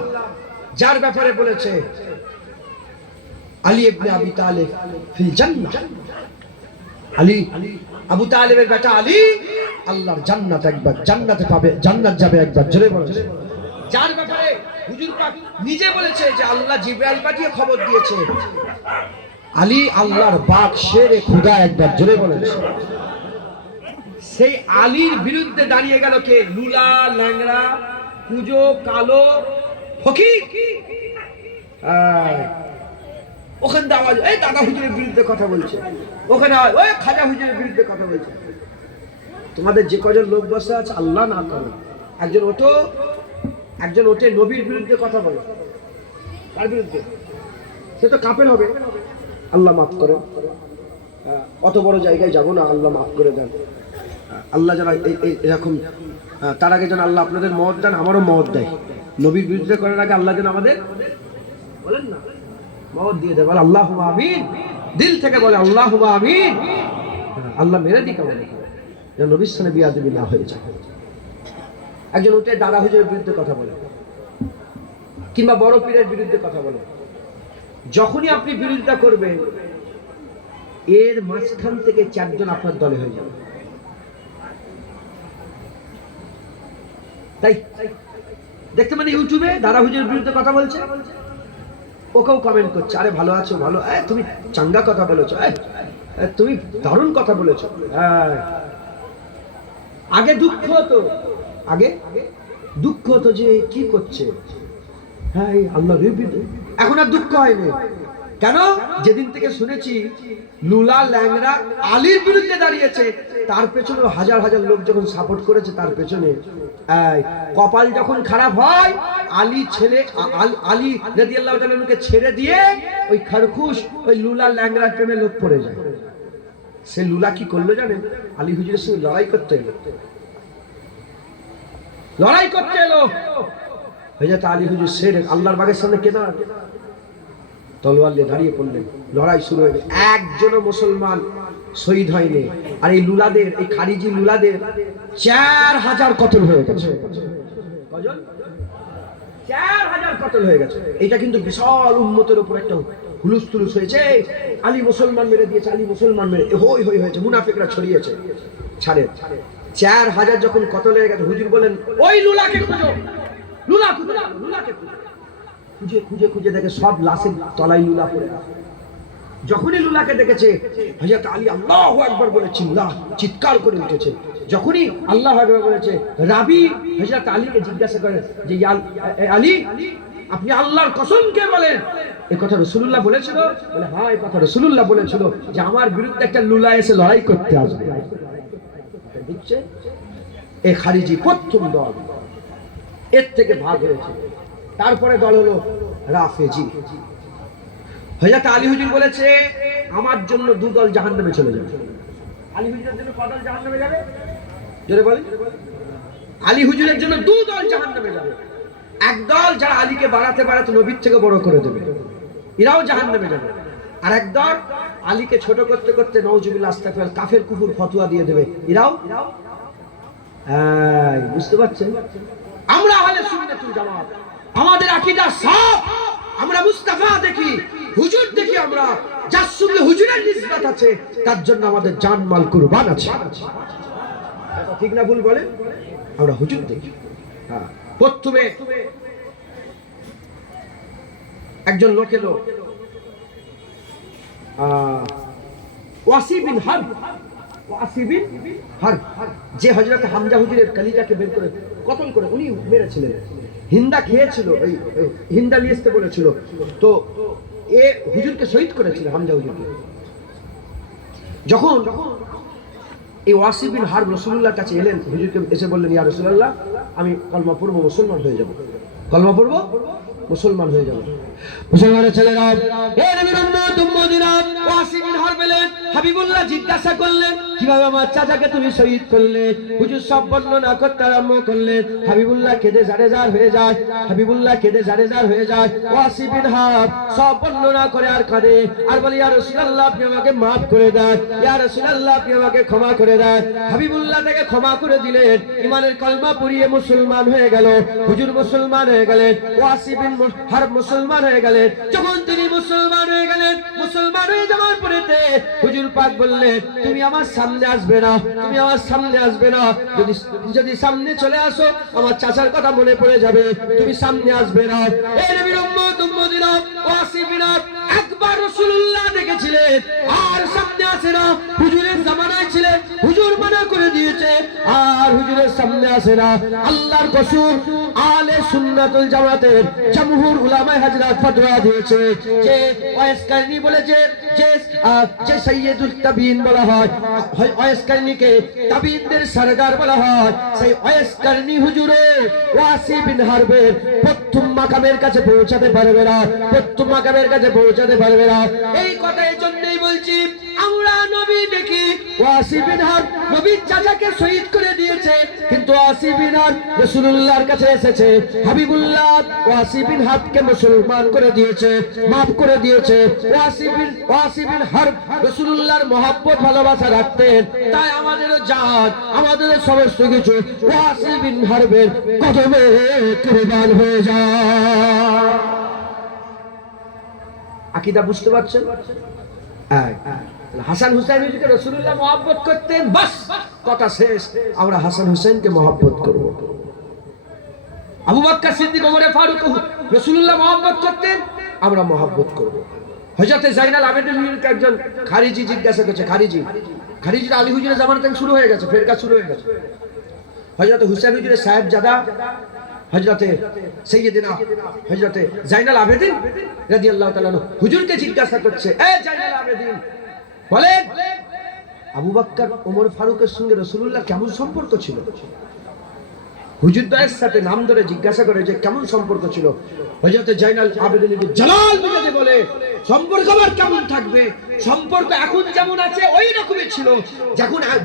যার ব্যাপারে বলেছে আলী ইবনে আবি তালিব ফিল জান্নাহ, আলী আবু তালিবের বেটা আলী আল্লাহর জান্নাত, একবার জান্নাতে পাবে, জান্নাত যাবে। একবার জোরে বলেন। যার ব্যাপারে হুজুর পাক নিজে বলেছে যে আল্লাহ জিবরাইল পাঠিয়ে খবর দিয়েছে আলী আল্লাহর বাগ শেরে খুদা। একবার জোরে বলেন। সেই আলীর বিরুদ্ধে দাঁড়িয়ে গেল কে? লুলা, ল্যাংড়া, কুঁজো, কালো, ফকির। ওখানে আওয়াজ, এই দাদা হুজুরের বিরুদ্ধে কথা বলছে, ওখানে ওই খাজা হুজুরের বিরুদ্ধে কথা বলছে। তোমাদের যে কজন লোক বসে আছে, আল্লাহ না করে একজন ওঠে নবীর বিরুদ্ধে কথা বলে, তার বিরুদ্ধে, সে তো কাফের হবে। আল্লাহ মাফ করো, অত বড় জায়গায় যাব না, আল্লাহ মাফ করে দেন। আল্লাহ যেন এরকম, তার আগে যেন আল্লাহ আপনাদের মত দেন, আমারও মত দেয়। নবীর বিরুদ্ধে করার আগে আল্লাহ যেন আমাদের বলেন না মত দিয়ে দেয়, বলে আল্লাহ আমিন, দিল থেকে বলে আল্লাহ আমিন। আল্লাহ মেরে দিক আমাদের, যেন নবীর সামনে বিয়াদবি না হয়ে যায়। একজন উঠে দাদা হুজুরের বিরুদ্ধে কথা বলে, কিংবা বড় পীরের বিরুদ্ধে কথা বলে, যখনই আপনি বিরোধিতা করবেন, এর মাঝখান থেকে 4 জন আপনার দলে হয়ে যাবে। তাই দেখতে মানে ইউটিউবে দাদা হুজুরের বিরুদ্ধে কথা বলছে, ওকেও কমেন্ট করছে, আরে ভালো আছো, ভালো, তুমি চাঙ্গা কথা বলেছো, তুমি দারুণ কথা বলেছো। আগে দুঃখ হতো যে কি করছে, হ্যাঁ আল্লাহ, এখন আর দুঃখ হয়নি। কেন? যেদিন থেকে শুনেছি লুলা ল্যাংড়া আলীর বিরুদ্ধে দাঁড়িয়েছে, তার পেছনে হাজার হাজার লোক যখন সাপোর্ট করেছে, তার পেছনে কপাল যখন খারাপ হয়, আলী রাদিয়াল্লাহু তাআলা আনহুকে ছেড়ে দিয়ে ওই খারখুশ ওই লুলা ল্যাংড়ার প্রেমে লোক পড়ে যায়। সে লুলা কি করলো জানেন? আলী হুজুরের সঙ্গে লড়াই করতে এলো। হযরত আলী হুজুর শের আল্লাহর বাগের সামনে কেনা তলোয়ার নিয়ে দাঁড়িয়ে পড়লেন, লড়াই শুরু হয়ে গেল। একজনও মুসলমান শহীদ হয়নি। আর এই লুলাদের, এই খারিজি লুলাদের 4000 কতল হয়ে গেছে। কজন? 4000 কতল হয়ে গেছে। এটা কিন্তু বিশাল উম্মতের উপর একটা হুলুস্থুলুস হয়েছে। আলী মুসলমান মেরে দিয়েছে, আলী মুসলমান মেরে হই হই হয়েছে, মুনাফিকরা ছড়িয়েছে। ছাড়ে 4000 যখন কতল হয়ে গেছে, হুজুর বলেন ওই লুলাকে খোঁজো, লুলাকে খুঁজে খুঁজে দেখে সব লাশের তলায় লুলা পড়ে আছে। যখনই লুলাকে দেখেছে, হযরত আলী আল্লাহু আকবার বলে চিৎকার করে উঠেছে। যখনই আল্লাহু আকবার বলেছে, রাবি হযরত আলীকে জিজ্ঞাসা করে যে আলী, আপনি আল্লাহর কসম কে বলেন, এই কথা রাসূলুল্লাহ বলেছিল? বলে হ্যাঁ, এই কথা রাসূলুল্লাহ বলেছিল যে আমার বিরুদ্ধে একটা লুলা এসে লড়াই করতে আসবে। বুঝছে? এই খারিজি প্রথম দল, এর থেকে ভাগ হয়েছে। তারপরে দল হলো রাফেজি। হযরত আলী হুজুর বলেছে আমার জন্য 2 দল জাহান্নামে চলে যাবে। আলী হুজুরের জন্য কত দল জাহান্নামে যাবে? জোরে বলেন। আলী হুজুরের জন্য 2 দল জাহান্নামে যাবে। এক দল যারা আলীকে বাড়াতে বাড়াতে নবীর থেকে বড় করে দেবে, এরাও জাহান্নামে যাবে। আর এক দল আলীকে ছোট করতে করতে নাউজুবিল্লাহ আস্তাগফিরুল্লাহ কাফের কুফর ফতোয়া দিয়ে দেবে, এরাও। বুঝতে পারছেন? আমরা আহলে সুন্নাতুল জামাত, আমাদের আকীদা সাফ। আমরা মুস্তাফা দেখি, হুজুর দেখি, আমরা যার সঙ্গে হুজুরের নিসবত আছে তার জন্য আমাদের জানমাল কুরবান আছে। ঠিক না ভুল বলেন? আমরা হুজুর দেখি। প্রথমে একজন লোক এলো, ওয়াসি বিন হারব, যে হযরত হামজা হুজুরের কলিজাকে বের করে কতল করে উনি মেরেছিলেন। হিন্দা খেয়েছিল, ওই হিন্দা নিয়ে আসতে বলেছিল, তো এ হুজুরকে শহীদ করেছিল, হামজা হুজুরকে। যখন এই ওয়াসি বিন হারব রাসূলুল্লাহর কাছে এলেন, হুজুরকে এসে বললেন, ইয়া রাসূলুল্লাহ, আমি কলমা পড়বো, মুসলমান হয়ে যাব, কলমা পড়বো, মুসলমান হয়ে যাব। মুসলমানের ছেলেরা, এ নবীর উম্মত উম্মতিরা, ওয়াসি বিন হারব এলেন, হাবিবুল্লাহ জিজ্ঞাসা করলেন, কিভাবে আমার চাচাকে তুমি শহীদ করলে? হুজুর সব বর্ণনা করতে আরম্ভ করলেন। হাবিবুল্লাহ কেঁদে জারেজার হয়ে যায়, হাবিবুল্লাহ কেঁদে জারেজার হয়ে যায়। ওয়াসি বিন হারব সব বর্ণনা করে আর কাঁদে, আর বলে, ইয়া রাসূলুল্লাহ, আপনি আমাকে মাফ করে দেন, ইয়া রাসূলুল্লাহ, আপনি আমাকে ক্ষমা করে দেন। হাবিবুল্লাহ তাকে ক্ষমা করে দিলেন, ইমানের কলমা পড়িয়ে মুসলমান হয়ে গেল। হুজুর মুসলমান হয়ে গেলেন, ওয়াসি বিন হারব মুসলমান হয়ে গেলেন। যখন তিনি মুসলমান হয়ে গেলেন, মুসলমান হয়ে যাওয়ার পরেতে হুজুর পাক বললেন, তুমি আমার সামনে আসবে না, তুমি আমার সামনে আসবে না, যদি সামনে চলে আসো আমার চাচার কথা মনে পড়ে যাবে, তুমি সামনে আসবে না। এই নবীর উম্মত উম্মতিরা, ওয়াসি বিন হারব একবার রাসূলুল্লাহ দেখেছিলেন আর সামনে আসে না। হুজুরের জামানায় ছিলেন, হুজুর মানা করে দিয়েছে, আর হুজুরের সামনে আসে না। আল্লাহর কসম, আহলে সুন্নাতুল জামাতের জমহুর উলামায়ে হযরত ফতোয়া দিয়েছে যে ওয়াইস কারনি বলেছে যে সাইয়্যিদুল তাবিঈন বলা হয়, ওয়াইস কারনিকে তাবিঈনদের সরদার বলা হয়। সেই ওয়াইস কারনি হুজুরে ওয়াসি বিন হারবের প্রথম মাকামের কাছে পৌঁছাতে পারবে না, প্রথম মাকামের কাছে পৌঁছাতে পারবে না। এই কথা এই জন্যই বলছি, আমরা নবী দেখি ওয়াসি বিন হারব নবীর চাচাকে শহীদ করে দিয়েছে, কিন্তু ওয়াসি বিন হারব রাসূলুল্লাহর কাছে এসেছে। হাবিবুল্লাহ ওয়াসি বিন হারবকে মুসলমান করে দিয়েছে, maaf করে দিয়েছে। ওয়াসি বিন হারব রাসূলুল্লাহর মহব্বত ভালোবাসা রাখতেন, তাই আমাদেরও জান, আমাদেরও সমস্ত কিছু ওয়াসি বিন হারবের কদমে কুরবান হয়ে যায়। আকীদা বুঝতে পারছেন? হাসান হুসাইন হুজুরকে রাসূলুল্লাহ মহব্বত করতেন, বাস কথা শেষ। আমরা হাসান হুসাইনকে মহব্বত করব। আবু বকর সিদ্দিক ওমর ফারুক রাসূলুল্লাহ মহব্বত করতেন, আমরা মহব্বত করব। হযরতে জাইনাল আবেদিন হুজুরকে একজন খারিজি জিজ্ঞাসা করছে, খারিজি আলী হুজুরের জামানা থেকে শুরু হয়ে গেছে, ফেরকা শুরু হয়ে গেছে। হযরতে হুসাইন হুজুরের সাহেবজাদা হযরতে সাইয়্যিদিনা হযরতে জাইনাল আবেদিন রাদিয়াল্লাহু তাআলা হুজুরকে জিজ্ঞাসা করছে, এ জাইনাল আবেদিন বলেন আবু বকর ওমর ফারুকের সঙ্গে রাসূলুল্লাহ কেমন সম্পর্ক ছিল? হুজুর দয়ের সাথে নাম ধরে জিজ্ঞাসা করে যে কেমন সম্পর্ক ছিল। হযরতে জাইনাল আবেদিন জালাল বুঝাতে বলে, সম্পর্ক আবার কেমন থাকবে? সম্পর্ক এখন যেমন আছে ওই রকমই ছিল।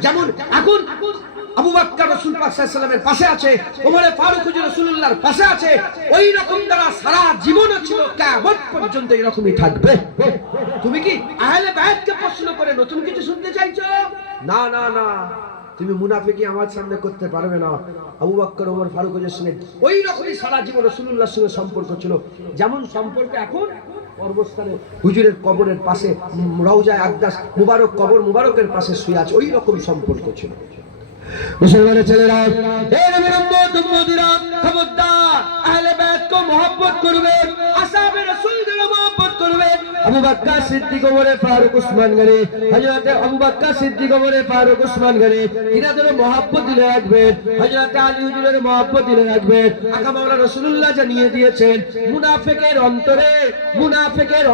যেমন এখন আবু বকর রাসূল পাক সাল্লাল্লাহু আলাইহি ওয়াসাল্লামের পাশে আছে, ওমর ফারুক হুজুর রাসূলুল্লাহর পাশে আছে, ওই রকম তারা সারা জীবনও ছিল, কিয়ামত পর্যন্ত এরকমই থাকবে। তুমি কি আহলে বাইতকে প্রশ্ন করে নতুন কিছু শুনতে চাইছো? না না না, তুমি মুনাফিকি আমার সামনে করতে পারবে না। আবু বকর ওমর ফারুক হুজুরের সঙ্গে ওই রকমই সারা জীবন রাসূলুল্লাহর সঙ্গে সম্পর্ক ছিল, যেমন সম্পর্ক এখন কবরস্থানে হুজুরের কবরের পাশে রওজায়ে আকদাস মুবারক কবর মুবারকের পাশে শুয়ে আছে, ওই রকম সম্পর্ক ছিল। মুসলমানের ছেলেরা, এই নবীর উম্মতিরা, খবরদার আহলে বাইতকে মহব্বত করবে, আসহাবে রাসূলদের মহব্বত করবে। আবু বকর সিদ্দিক ওমর ফারুক উসমান গনি, হযরত আবু বকর সিদ্দিক ওমর ফারুক উসমান গনি ইনাদের মহব্বত দিলে রাখবেন, হযরত আলী হুজুরের মহব্বত দিলে রাখবেন। আকা মাওলানা রাসূলুল্লাহ জানিয়ে দিয়েছেন, মুনাফিকের অন্তরে মুনাফিকের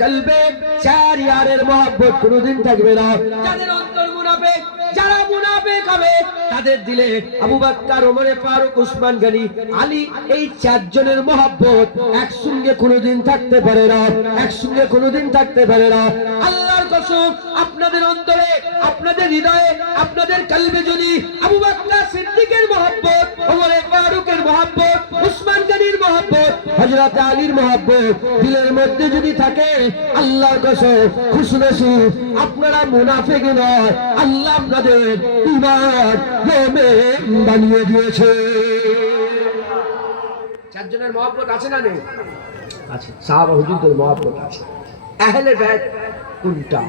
কলবে চার ইয়ারের মহব্বত কোনোদিন থাকবে না। যাদের অন্তর মুনাফিক, যারা মুনাফিক হবে তাদের দিলে আবু বকর ওমর ফারুক উসমান গনি আলী এই চারজনের মহব্বত একসঙ্গে কোনোদিন থাকতে পারে না, একসঙ্গে কোনোদিন থাকতে পারে না। আল্লাহর কসম, আপনাদের অন্তরে, আপনাদের হৃদয়ে, আপনাদের কলবে যদি আবু বকর সিদ্দিকের মহব্বত, ওমর ফারুকের মহব্বত, উসমান গনির মহব্বত, হযরত আলীর মহব্বত দিলের মধ্যে যদি থাকে, আল্লাহর কসম খুশনসিব আপনারা মুনাফিক নয়, আল্লাহ আপনাদের ঈমান মুমিন বানিয়ে দিয়েছে। চারজনের মহব্বত আছে না নেই? আছে। সাহাবা হুজুরদের মহব্বত আছে। আহলে বাইত কোনটা?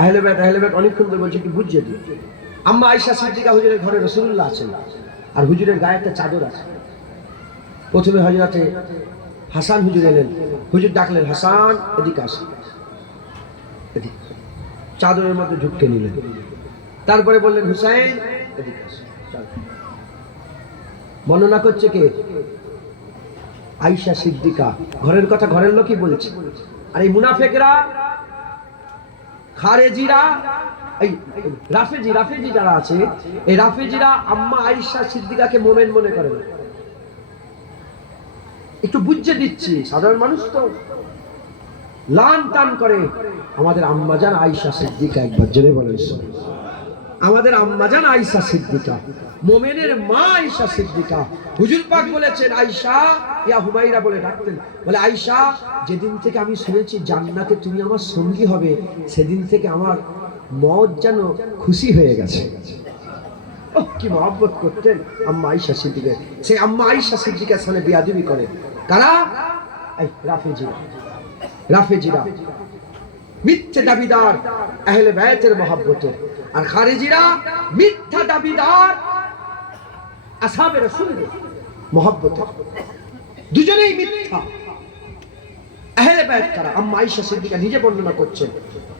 আহলে বাইত অনেকক্ষণ ধরে বলছি, কি বুঝিয়ে দিই। আম্মা আয়েশা সিদ্দিকা হুজুরের ঘরে রাসূলুল্লাহ আছেন, আর হুজুরের গায়ে একটা চাদর আছে। প্রথমে হযরতে হাসান হুজুর এলেন, হুজুর ডাকলেন, হাসান এদিকে আসেন, এদিকে। চাদরের মধ্যে ঢুকতে নিলেন, তারপরে বললেন, হুসাইন এদিকে আসেন। বর্ণনা করছে কে? আয়েশা সিদ্দিকা। ঘরের কথা ঘরের লোকই বলেছে। আর এই মুনাফিকরা, খারেজিরা, এই রাফেজি যারা আছে, এই রাফেজিরা আম্মা আয়েশা সিদ্দিকাকে মোমেন মনে করে না। একটু বুঝিয়ে দিচ্ছি, সাধারণ মানুষ তো লান টান করে। আমাদের আম্মাজান আয়েশা সিদ্দিকা, একবার জোরে বলেন, আমাদের আম্মাজান আয়েশা সিদ্দিকা, মোমেনের মা আয়েশা সিদ্দিকা। হুজুর পাক বলেছেন, আয়েশা ইয়া হুমায়রা বলে ডাকতেন, বলে আয়েশা যেদিন থেকে আমি শুনেছি জান্নাতে তুমি আমার সঙ্গী হবে, সেদিন থেকে আমার মত যেন খুশি হয়ে গেছে। ও কি মহব্বত করতেন আম্মা আয়েশা সিদ্দিকা। সেই আম্মা আয়েশা সিদ্দিকার সামনে বিয়াদবি করে কারা? এই রাফেজিরা মিথ্যে দাবিদার আহলে বাইতের মহব্বতের, আর খারিজিরা মিথ্যা দাবিদার আসহাবে রাসূলের মহব্বতের। দুজনেই মিথ্যা। আহলে বাইত কারা? আম্মা আয়েশা সিদ্দিকা নিজে বর্ণনা করছেন,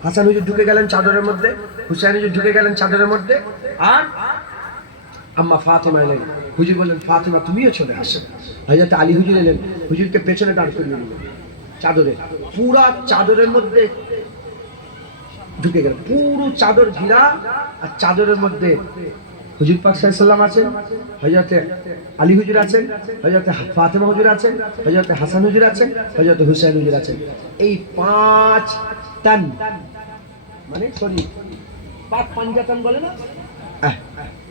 হাসান হুজুর ঢুকে গেলেন চাদরের মধ্যে, হুসাইন হুজুর ঢুকে গেলেন চাদরের মধ্যে, আর আম্মা ফাতেমা এলেন, হুজুর বললেন ফাতেমা তুমিও চলে আসো। হযরত আলী হুজুর এলেন, হুজুরকে পেছনে দাঁড় করিয়ে দিলেন, চাদরে, পুরা চাদরের মধ্যে ঢুকে গেল, পুরো চাদর ঘিরা, আর চাদরের মধ্যে হুজুর পাক সাল্লাল্লাহু আলাইহি ওয়াসাল্লাম আছেন, হযরত আলী হুজুর আছেন, হযরত ফাতেমা হুজুর আছেন, হযরত হাসান হুজুর আছেন, হযরত হুসাইন হুজুর আছেন। এই 5 টান, মানে সরি 5 পাঞ্জাতন বলে না,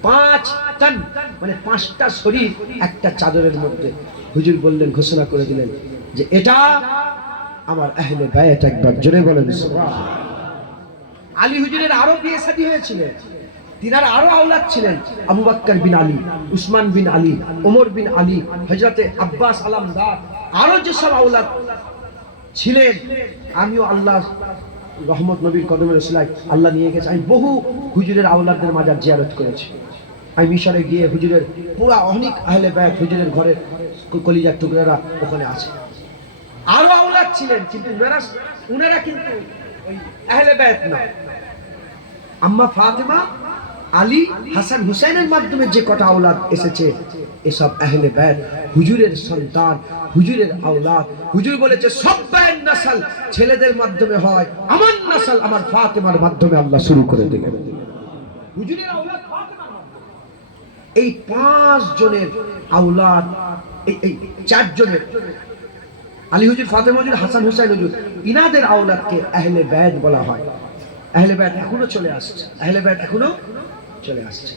5 টান মানে 5টা শরীর একটা চাদরের মধ্যে। হুজুর বললেন, ঘোষণা করে দিলেন যে এটা আমার আহলে বায়াত। একবার জোরে বলেন সুবহানাল্লাহ। আলী হুজুরের আরো বিয়ে শাদী হয়েছিল, তিনার আরো আওলাদ ছিলেন, আবু বকর বিন আলী, উসমান বিন আলী, ওমর বিন আলী, হযরতে আব্বাস আলমদার, আরো যেসব আওলাদ ছিলেন। আমিও আল্লাহ রহমত নবীর কদমের উসিলায় আল্লাহ নিয়ে গেছে, আমি বহু হুজুরের আওলাদদের মাজার জিয়ারত করেছি। আমি মিশরে গিয়ে হুজুরের পুরা অনেক আহলে বায়াত, হুজুরের ঘরের কলিজার টুকরারা ওখানে আছে। আরো আওলাদ ছিলেন, কিন্তু উনারা কিন্তু ওই আহলে বায়াত না। আম্মা ফাতেমা, আলী, হাসান, হুসাইনের মাধ্যমে যে কটা আওলাদ এসেছে, এসব আহলে বায়াত, হুজুরের সন্তান, হুজুরের আওলাদ। হুজুর বলেছে সব বায়ের নসল ছেলেদের মাধ্যমে হয়, আমার নসল আমার ফাতেমার মাধ্যমে আল্লাহ শুরু করে দিলেন। হুজুরের আওলাদ ফাতেমার মাধ্যমে। এই 5 জনের আওলাদ, এই 4 জনের, আলী হুজুর, ফাতেমা হুজুর, হাসান হুসাইন হুজুর, ইনাদের আওলাদকে আহলে বায়াত বলা হয়। আহলে বায়াত এখনো চলে আসছে, আহলে বায়াত এখনো চলে আসছে।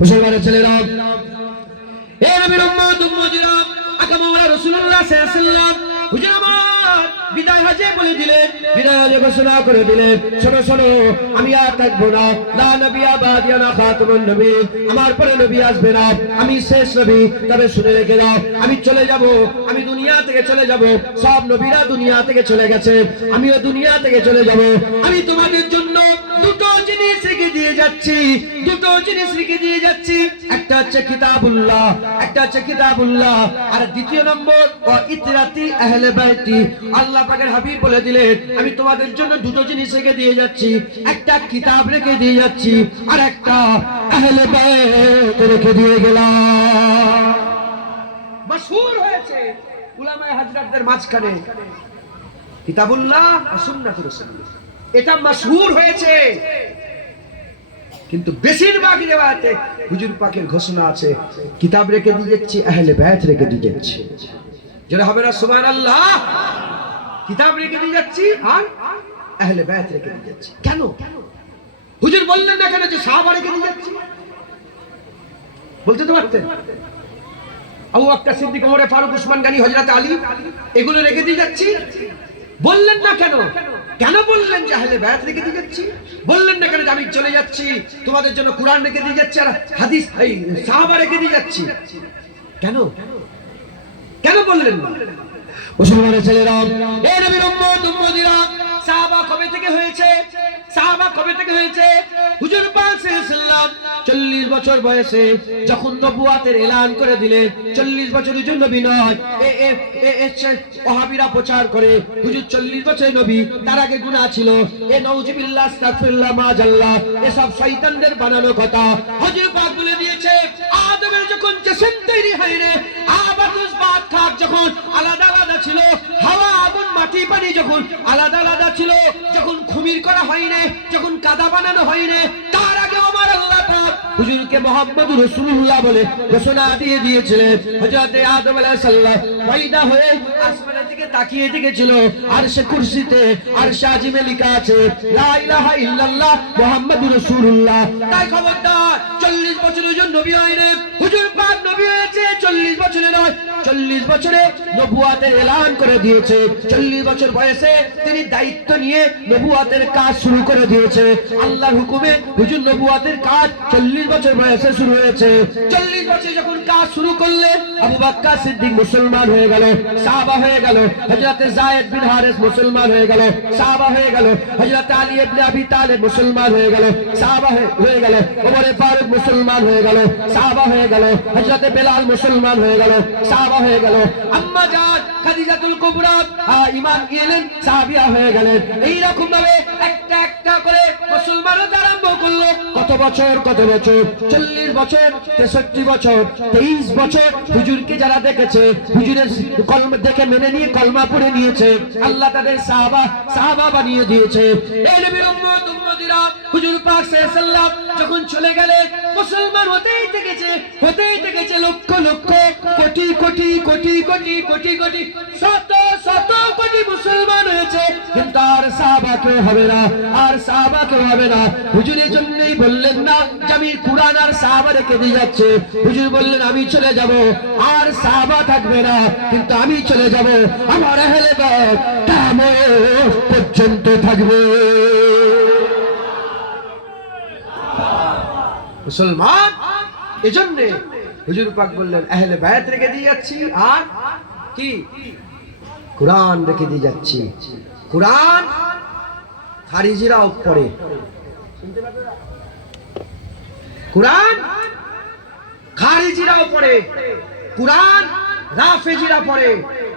মুসলমানের ছেলেরা, এ নবীর উম্মত উম্মতিরা, আকা মাওলানা রাসূলুল্লাহ সাল্লাল্লাহু আলাইহি ওয়াসাল্লাম হুজুর আমার বিদায় হজে বলে দিলেন, বিদায় হজে ঘোষণা করে দিলেন, শোনো শোনো, আমি আর থাকবো না, লা নবিয়া বাদি আনা খাতামুন নবী, আমার পরে নবী আসবে না, আমি শেষ নবী। তবে শুনে রেখে দাও, আমি চলে যাব, আমি দুনিয়া থেকে চলে যাব, সব নবীরা দুনিয়া থেকে চলে গেছে, আমিও দুনিয়া থেকে চলে যাব। আমি তোমাদের জন্য দুটো জিনিস রেখে দিয়ে যাচ্ছি, দুটো জিনিস রেখে দিয়ে যাচ্ছি। একটা হচ্ছে কিতাবুল্লাহ, একটা হচ্ছে কিতাবুল্লাহ, আর দ্বিতীয় নম্বর ওয়া ইতরাতি আহলে বাইতি। আল্লাহ পাকের হাবিব বলে দিলেন, আমি তোমাদের জন্য দুটো জিনিস রেখে দিয়ে যাচ্ছি, একটা কিতাব রেখে দিয়ে যাচ্ছি, আর একটা আহলে বাইত রেখে দিয়ে গেলাম। মাশহুর হয়েছে উলামায়ে হযরতদের মাঝখানে কিতাবুল্লাহ আর সুন্নাতুর রাসূলুল্লাহ, এটা মাশহুর হয়েছে। কিন্তু বেশিরভাগ রিওয়ায়াতে হুজুর পাকের ঘোষণা আছে, কিতাব রেখে দিয়ে যাচ্ছি, আহলে বায়াত রেখে দিয়ে যাচ্ছি। যারা হবে না সুবহানাল্লাহ, কিতাব রেখে দিয়ে যাচ্ছি আর আহলে বায়াত রেখে দিয়ে যাচ্ছি। কেন হুজুর বললেন না কেন যে সাহাবা রেখে দিয়ে যাচ্ছি? বলতে তো পারতেন, আবু বকর সিদ্দিক, ওমর ফারুক, উসমান গনি, হযরত আলী, এগুলো রেখে দিয়ে যাচ্ছি। বললেন না কেন? কেন বললেন যে আহলে বায়াত রেখে দিয়ে যাচ্ছি? বললেন না কেন যে আমি চলে যাচ্ছি, তোমাদের জন্য কুরআন রেখে দিয়ে যাচ্ছি আর হাদিস, এই সাহাবা রেখে দিয়ে যাচ্ছি? কেন কেন বললেন না? মুসলমানের ছেলেরা, এ নবীর উম্মত উম্মতিরা, সাহাবা কবে থেকে হয়েছে? সাহাবা কবে থেকে হয়েছে? হুজুর পাক সাল্লাল্লাহু আলাইহি ওয়াসাল্লাম 40 বছর বয়সে যখন নবুয়াতের এলান করে দিলেন, 40 বছরের জন্য নবী নয়, ওয়াহাবিরা প্রচার করে হুজুর 40 বছরের নবী, তার আগে গুনাহ ছিল, এ নাউজুবিল্লাহ আস্তাগফিরুল্লাহ মাজাল্লাহ, এসব শয়তানদের বানানো কথা। হুজুর পাক বলে দিয়েছে, আদমের যখন জিসম তৈরি হয়নি, আবাতুস বাত খাক যখন আলাদা আলাদা ছিল, হাওয়া আগুন মাটি পানি যখন আলাদা আলাদা ছিল, যখন খুমির করা হয়নি, যখন কাদা বানানো হয়নি, তার আগে আমার আল্লাহ পাক হুজুরকে মুহাম্মদুর রাসূলুল্লাহ বলে ঘোষণা দিয়ে দিয়েছিলেন। হযরত আদম আলাইহিস সালাম পয়দা হয়ে আসমানের দিকে তাকিয়ে দেখেছিল, আরশে কুরসিতে, আরশে আজিমে লেখা আছে লা ইলাহা ইল্লাল্লাহ মুহাম্মাদুর রাসূলুল্লাহ। তাই খবরদার, 40 বছরের জন্য নবী হয়নি, হুজুর পাক নবী হয়েছে 40 বছরে নয়, 40 বছরে নবুয়াতের এলান করে দিয়েছে। 40 বছর বয়সে তিনি দায়িত্ব নিয়ে নবুয়াতের কাজ শুরু করে দিয়েছে। আল্লাহর হুকুমে হুজুর নবুয়াতের কাজ 40 বছর বয়সে শুরু হয়েছে। 40 বছর যখন কাজ শুরু করলেন, আবু বকর সিদ্দিক মুসলমান হয়ে গেল, সাহাবা হয়ে গেল, হযরত যায়েদ বিন হারিস মুসলমান হয়ে গেল, সাহাবা হয়ে গেল, হযরত আলী ইবনে আবি তালেব মুসলমান হয়ে গেল, সাহাবা হয়ে গেল, ওমর ফারুক মুসলমান হয়ে গেল, সাহাবা হয়ে গেল, হযরত বেলাল মুসলমান হয়ে গেল, সাহাবা হয়ে গেল, আম্মা জান খাদিজাতুল কুবরা ঈমান এলেন, সাহাবিয়া হয়ে গেলেন। এই রকম ভাবে একটা একটা করে মুসলমান হতে আরম্ভ করলো। কত বছর 40 বছর, 63 বছর, 23 বছর হুজুরকে যারা দেখেছে, হুজুরের কলমা দেখে মেনে নিয়ে কলমা পড়ে নিয়েছে, আল্লাহ তাদের সাহাবা বানিয়ে দিয়েছে। এই নবীর উম্মতিরা হুজুর পাক সাল্লাল্লাহু আলাইহি ওয়াসাল্লাম যখন চলে গেলেন, মুসলমান হতেই থেকেছে লক্ষ লক্ষ কোটি কোটি কোটি কোটি কোটি কোটি শত শত কোটি মুসলমান হয়েছে, কিন্তু আর সাহাবা কেউ হবে না। হুজুরের জন্যই বললেন না যে আমি কুরআন আর সাহাবা রেখে দিয়ে যাচ্ছে, হুজুর বললেন আমি চলে যাব, আর সাহাবা থাকবে না, কিন্তু আমি চলে যাব, আমার আহলে বাইত কিয়ামত পর্যন্ত থাকবে। মুসলমান এজন্য হুজুর পাক বললেন আহলে বাইত রেখে দিয়ে যাচ্ছি, আর কি কুরআন রেখে দিয়ে যাচ্ছি। কুরআন খারিজিরাও পড়ে, কুরআন খারিজিরাও পড়ে, কুরআন রাফেজিরা পড়ে,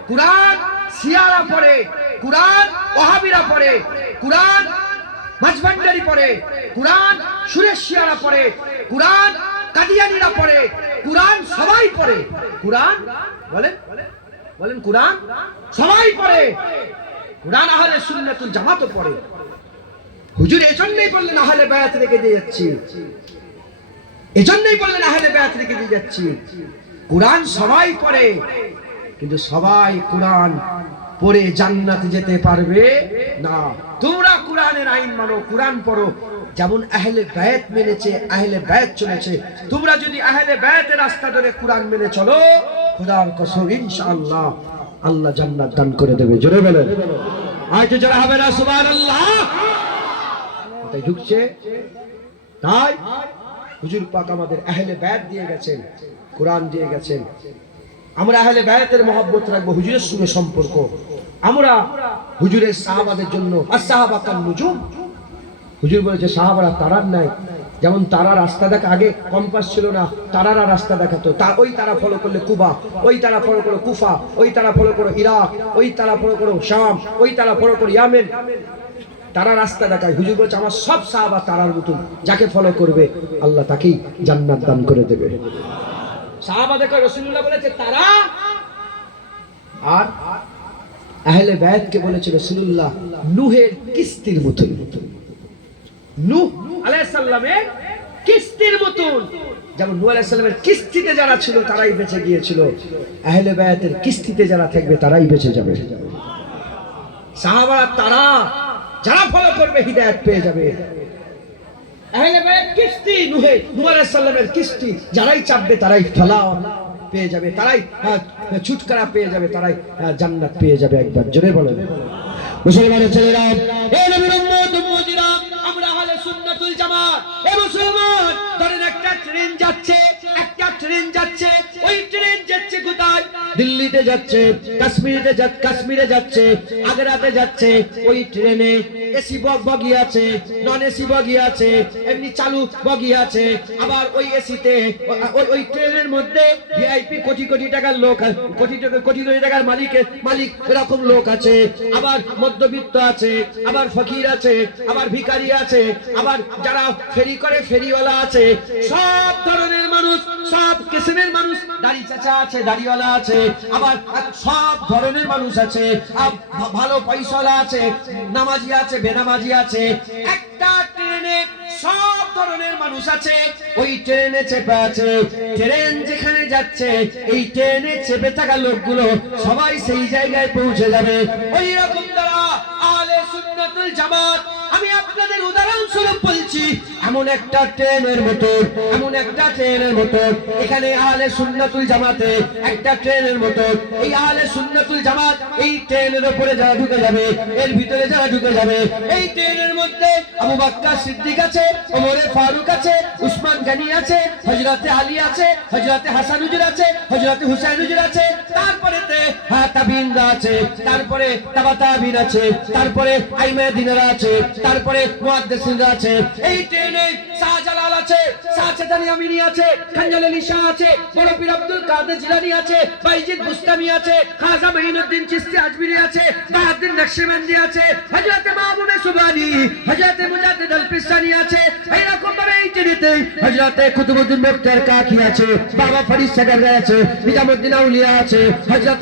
কুরআন শিয়ারা পড়ে, কুরআন ওয়াহাবিরা পড়ে, কুরআন মাঝভান্ডারি পড়ে, কুরআন সুরেশিয়ারা পড়ে, কুরআন কাদিয়ানীরা পড়ে, কুরআন সবাই পড়ে। কুরআন বলেন কুরআন সবাই পড়ে, কুরআন আহলে সুন্নাতুল জামাতও পড়ে। হুজুর এজন্যই বললেন আহলে বায়াত রেখে দিয়ে যাচ্ছি, কুরআন সবাই পড়ে, কিন্তু সবাই কুরআন পড়ে জান্নাতে যেতে পারবে না। তোমরা কুরআনের আইন মানো, কুরআন পড়ো, যেমন আহলে বায়াত মেনেছে, আহলে বায়াত চলেছে, তোমরা যদি আহলে বায়াতের রাস্তা ধরে কুরআন মেনে চলো, খোদার কসম ইনশাআল্লাহ আল্লাহ জান্নাত দান করে দেবে। জোরে বলেন আজ যারা হবে না সুবহানাল্লাহ। তাই ঢুকছে, তাই হুজুর পাক আমাদের আহলে বায়াত দিয়ে গেছেন, কুরআন দিয়ে গেছেন। আমরা আহলে বায়াতের মহব্বত রাখবো, হুজুরের সঙ্গে সম্পর্ক। আমরা হুজুরের সাহাবাদের জন্য আসহাবা কান নুজুম, হুজুর বলেছে সাহাবারা তারার নাই, যেমন তারা রাস্তা দেখা, আগে কম্পাস ছিল না, তারারা রাস্তা দেখাতো, ওই তারা ফলো করলে কুবা, ওই তারা ফলো করো কুফা, ওই তারা ফলো করো ইরাক, ওই তারা ফলো করো শাম, ওই তারা ফলো করো ইয়ামেন, তারা রাস্তা দেখায়। হুজুর বলেছে আমার সব সাহাবা তারার মতন, যাকে ফলো করবে আল্লাহ তাকেই জান্নাত দান করে দেবে। সাহাবা দেখো রাসূলুল্লাহ বলেছে তারা, আর আহলে বায়াতকে বলেছে রাসূলুল্লাহ নূহের কিস্তির মতন, নূহ আলাইহিস সালামের কিস্তির মতন। যেমন নূহ আলাইহিস সালামের কিস্তিতে যারা ছিল তারাই বেঁচে গিয়েছিল, আহলে বায়াতের কিস্তিতে যারা থাকবে তারাই বেঁচে যাবে। সাহাবারা তারা, যারা ফলো করবে হিদায়াত পেয়ে যাবে। আহলে বায়াত কিস্তি, নূহ আলাইহিস সালামের কিস্তি, যারাই চাপবে তারাই ফলাও পেয়ে যাবে, তারাই ছুটকারা পেয়ে যাবে, তারাই জান্নাত পেয়ে যাবে। একবার জোরে বলেন মুসলমানের ছেলেরা, এই নবীর উম্মত উম্মতিরা, আমরা আহলে সুন্নাতুল জামাত। এই মুসলমান ধরেন একটা ট্রেন যাচ্ছে, ওই ট্রেন যাচ্ছে কোথায়? দিল্লিতে যাচ্ছে, কাশ্মীরে যাচ্ছে, আগ্রাতে যাচ্ছে। ওই ট্রেনে এসি বগি আছে, নন এসি বগি আছে, এমনি চালু বগি আছে। আবার ওই এসিতে ওই ট্রেনের মধ্যে ভিআইপি কোটি কোটি টাকার লোক, কোটি কোটি টাকার মালিক এরকম লোক আছে। আবার মধ্যবিত্ত আছে, আবার ফকির আছে, আবার ভিখারি আছে, আবার যারা ফেরি করে ফেরিওয়ালা আছে। সব ধরনের মানুষ, সব কিসমের মানুষ, দাড়ি চাচা আছে, দাড়িওয়ালা আছে, আবার সব ধরনের মানুষ আছে, ভালো পয়সাওয়ালা আছে, নামাজি আছে, বেনামাজি আছে। একটা ট্রেনে সব ধরনের মানুষ আছে, ওই ট্রেনে চেপে আছে। ট্রেন যেখানে যাচ্ছে, এই ট্রেনে চেপে থাকা লোকগুলো সবাই সেই জায়গায় পৌঁছে যাবে। ওই রকম দ্বারা আহলে সুন্নাতুল জামাত, আমি আপনাদের উদাহরণস্বরূপ বলছি, এমন একটা ট্রেনের মতো, এমন একটা ট্রেনের মতো এখানে আহলে সুন্নাতুল জামাতে একটা ট্রেনের মতো, এই আহলে সুন্নাতুল জামাত এই ট্রেনের উপরে যারা ঢুকে যাবে, এর ভিতরে যারা ঢুকে যাবে, এই ট্রেনের মধ্যে আবু বকর সিদ্দিক আছে, ওমরে ফারুক আছে, উসমান গনি আছে, হযরতে আলী আছে, হযরতে হাসান হুজুর আছে, হযরতে হুসাইন হুজুর আছে, তারপরে তাবিনরা আছে, তারপরে তাবা তাবিন আছে, তারপরে আইমে দিনরা আছে, তারপরে মুহাদ্দিসিনরা আছে। এই ট্রেনে শাহজালাল আছে, শাহজাদানি আমিনী আছে, খানজাল আলী শাহ আছে, বড় পীর আব্দুল কাদের জিলানী আছে, বাইজিদ বুস্তামি আছে, খাজা মঈনুদ্দিন চিশতি আজমিরি আছে, বাহাউদ্দিন নকশবন্দি আছে, হযরতে মাহবুবে সুবহানী, হযরতে মুজাদ্দিদ আল পিসানি আছে। এইরকম ভাবে এই ট্রেনেতে হযরতে কুতুবউদ্দিন বখতিয়ার কাকি আছে, বাবা ফরিদ সাগর আছে, নিজামউদ্দিন আউলিয়া আছে, হযরত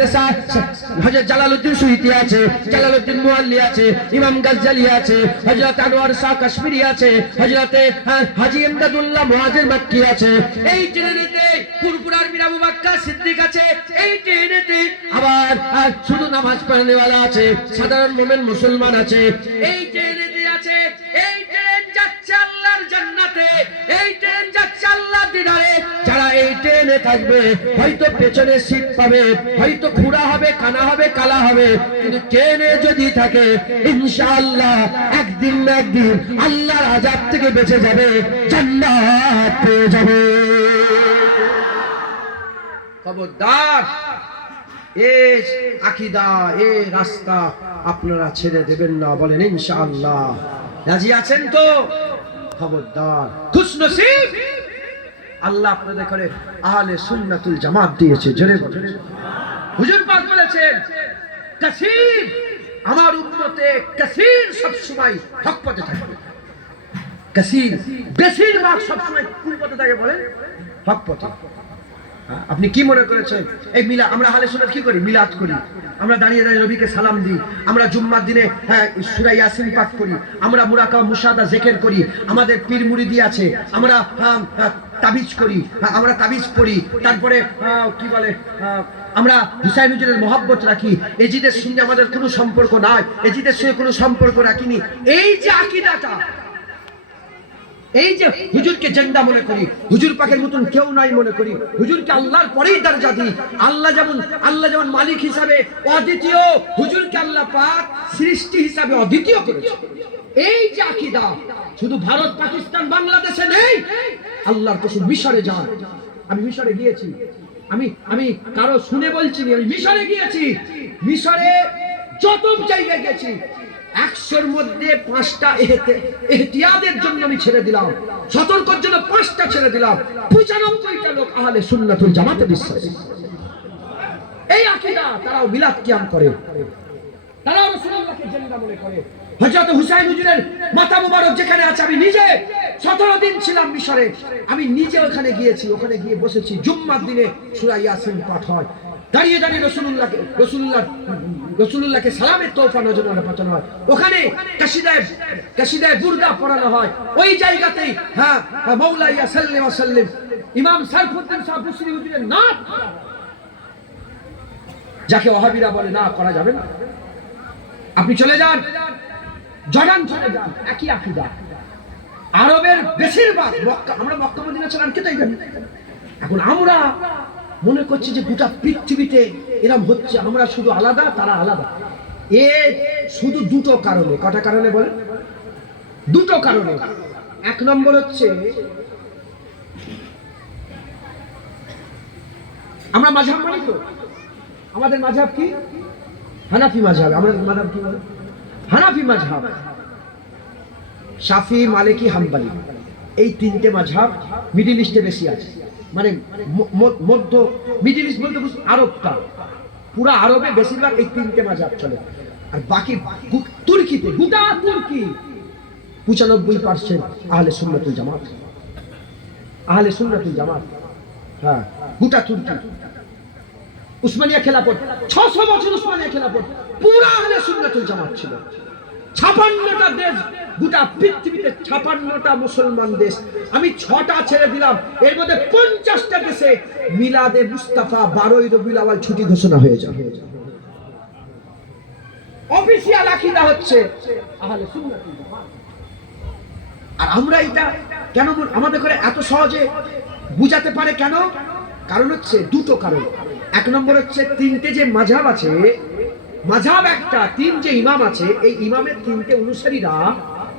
জালালউদ্দিন সুয়ুতি আছে, জালালউদ্দিন মুআল্লি আছে, ইমাম গাজ্জালি আছে, হযরত আনোয়ার শাহ কাশ্মীরি আছে, হযরতে হাজী ইমদাদুল্লাহ মুহাজির মক্কি আছে। এই ট্রেনেতে পুরপুরার মীর আবু বকর সিদ্দিক আছে। এই ট্রেনেতে আবার শুধু নামাজ পড়ানেওয়ালা আছে, সাধারণ মুমিন মুসলমান আছে। এই ট্রেনেতে আছে। এই ট্রেন যাচ্ছে আল্লাহর জান্নাতে, এই ট্রেন যাচ্ছে আল্লাহর দিদারে। যারা এই ট্রেনে থাকবে হয়তো পেছনে সিট পাবে, হয়তো খুঁড়া হবে, কানা হবে, কালা হবে, কিন্তু ট্রেনে যদি থাকে ইনশাআল্লাহ একদিন না একদিন আল্লাহর আযাব থেকে বেঁচে যাবে, জান্নাত পেয়ে যাবে। খবরদার, এই আকীদা, এই রাস্তা আপনারা ছেড়ে দেবেন না, বলেন ইনশাআল্লাহ। রাজি আছেন তো? খবরদার, খুশনসিব আল্লাহ আপনাদের করে আহলে সুন্নাতুল জামাত দিয়েছে। জোরে বলেন। হুজুর পাক বলেছেন কাসীর, আমার উম্মতে কাসীর সব সময় হক পথে থাকে। কাসীর বেশিরভাগ সব সময় কোন পথে থাকে বলেন? হক পথে। আপনি কি মনে করেছেন এই মিলাদ? আমরা আহলে সুন্নাত কি করি? মিলাদ করি, আমরা দাঁড়িয়ে দাঁড়িয়ে নবীকে সালাম দিই, আমরা জুম্মার দিনে সূরা ইয়াসিন পাঠ করি, আমরা মুরাকাবা মুশাহাদা জিকির করি, আমাদের পীর মুরিদি আছে, আমরা তাবিজ করি, আমরা তাবিজ পড়ি, তারপরে কি বলে আমরা হুসাইন হুজুরের মহব্বত রাখি। এজিদের সঙ্গে আমাদের কোনো সম্পর্ক নাই, এজিদের সঙ্গে কোনো সম্পর্ক রাখিনি। এই যে আকীদাটা, এই যে হুজুরকে জিন্দা মনে করি, হুজুর পাকের মতন কেউ নাই মনে করি, হুজুরকে আল্লাহর পরেই দরজা দিই। আল্লাহ যেমন মালিক হিসাবে অদ্বিতীয়, হুজুরকে আল্লাহ পাক সৃষ্টি হিসাবে অদ্বিতীয় করেছে। এই যে আকীদা শুধু ভারত, পাকিস্তান, বাংলাদেশে নেই। আল্লাহর কসম, মিশরে যান, আমি মিশরে গিয়েছি, আমি কারো শুনে বলছি না, আমি মিশরে গিয়েছি। মিশরে যত জায়গায় গেছি 100-র মধ্যে 5টা এহতিয়াদের জন্য আমি ছেড়ে দিলাম, সতর্কর জন্য 5টা ছেড়ে দিলাম। 95টা লোক আহলে সুন্নাতুল জামাতে বিশ্বাসী। এই আকীদা, তারাও মিলাদ কিয়াম করে, তারাও রাসূলুল্লাহকে জিন্দা মনে করে। হযরত হুসাইন হুজুরের মাথা মুবারক যেখানে আছে, আমি নিজে 17 দিন ছিলাম মিশরে, আমি নিজে ওখানে গিয়েছি, ওখানে গিয়ে বসেছি। জুম্মার দিনে সূরা ইয়াসিন পাঠ হয়, দাঁড়িয়ে দাঁড়িয়ে রসুল্লাহকে সালামের তোহফা নজরানা পাঠানো হয়, ওখানে কাসিদায়ে বুরদা পড়ানো হয়। ওই জায়গাতেই মাওলাইয়া সাল্লাল্লাহু আলাইহি ওয়াসাল্লাম ইমাম সারফুদ্দিন সাহেব বুসরি হুজুরের নাত, যাকে ওয়াহাবিরা বলে না করা যাবে না। আপনি চলে যান জর্ডান, চলে যান, একই আকীদা। আরবের বেশিরভাগ আমরা মক্কা মদিনা ছাড়া কেতাই জানি। এখন আমরা মনে করছি যে গোটা পৃথিবীতে এরকম হচ্ছে, আমরা শুধু আলাদা, তারা আলাদা। এ শুধু দুটো কারণে। কটা কারণে বলে? দুটো কারণে। এক নম্বর হচ্ছে আমরা মাযহাব মানি তো, আমাদের মাযহাব কি? হানাফি মাযহাব। আমাদের মাযহাব কি বলে? হানাফি মাযহাব। শাফি, মালিকি, হাম্বলি, এই 3টে মাযহাব মিডল ইস্টে বেশি আছে। মানে মধ্য মিডল ইস্ট বলতে আরবটা, পুরো আরবে বেশিরভাগ এই 3টে মাযহাব চলে। আর বাকি তুর্কিতে, গোটা তুর্কি 95% আহলে সুন্নাতুল জামাত, আহলে সুন্নাতুল জামাত। হ্যাঁ, গোটা তুর্কি। উসমানিয়া খেলাফত 600 বছর, উসমানিয়া খেলাফত পুরো আহলে সুন্নাতুল জামাত ছিল। 56টা দেশ, গোটা পৃথিবীতে 56টা মুসলমান দেশ, আমি 6টা ছেড়ে দিলাম। এর মধ্যে 50টা দেশে মিলাদে মুস্তাফা 12ই রবিউল আউয়াল ছুটি ঘোষণা হয়ে যাবে। অফিশিয়াল আকীদা হচ্ছে আহলে সুন্নাতুল জামাত। আর আমরা এটা কেন আমাদের করে এত সহজে বুঝাতে পারে কেন? কারণ হচ্ছে দুটো কারণ। এক নম্বর হচ্ছে তিনটে যে মাযহাব আছে, মাযহাব একটা, তিন যে ইমাম আছে, এই ইমামের তিনটে অনুসারীরা,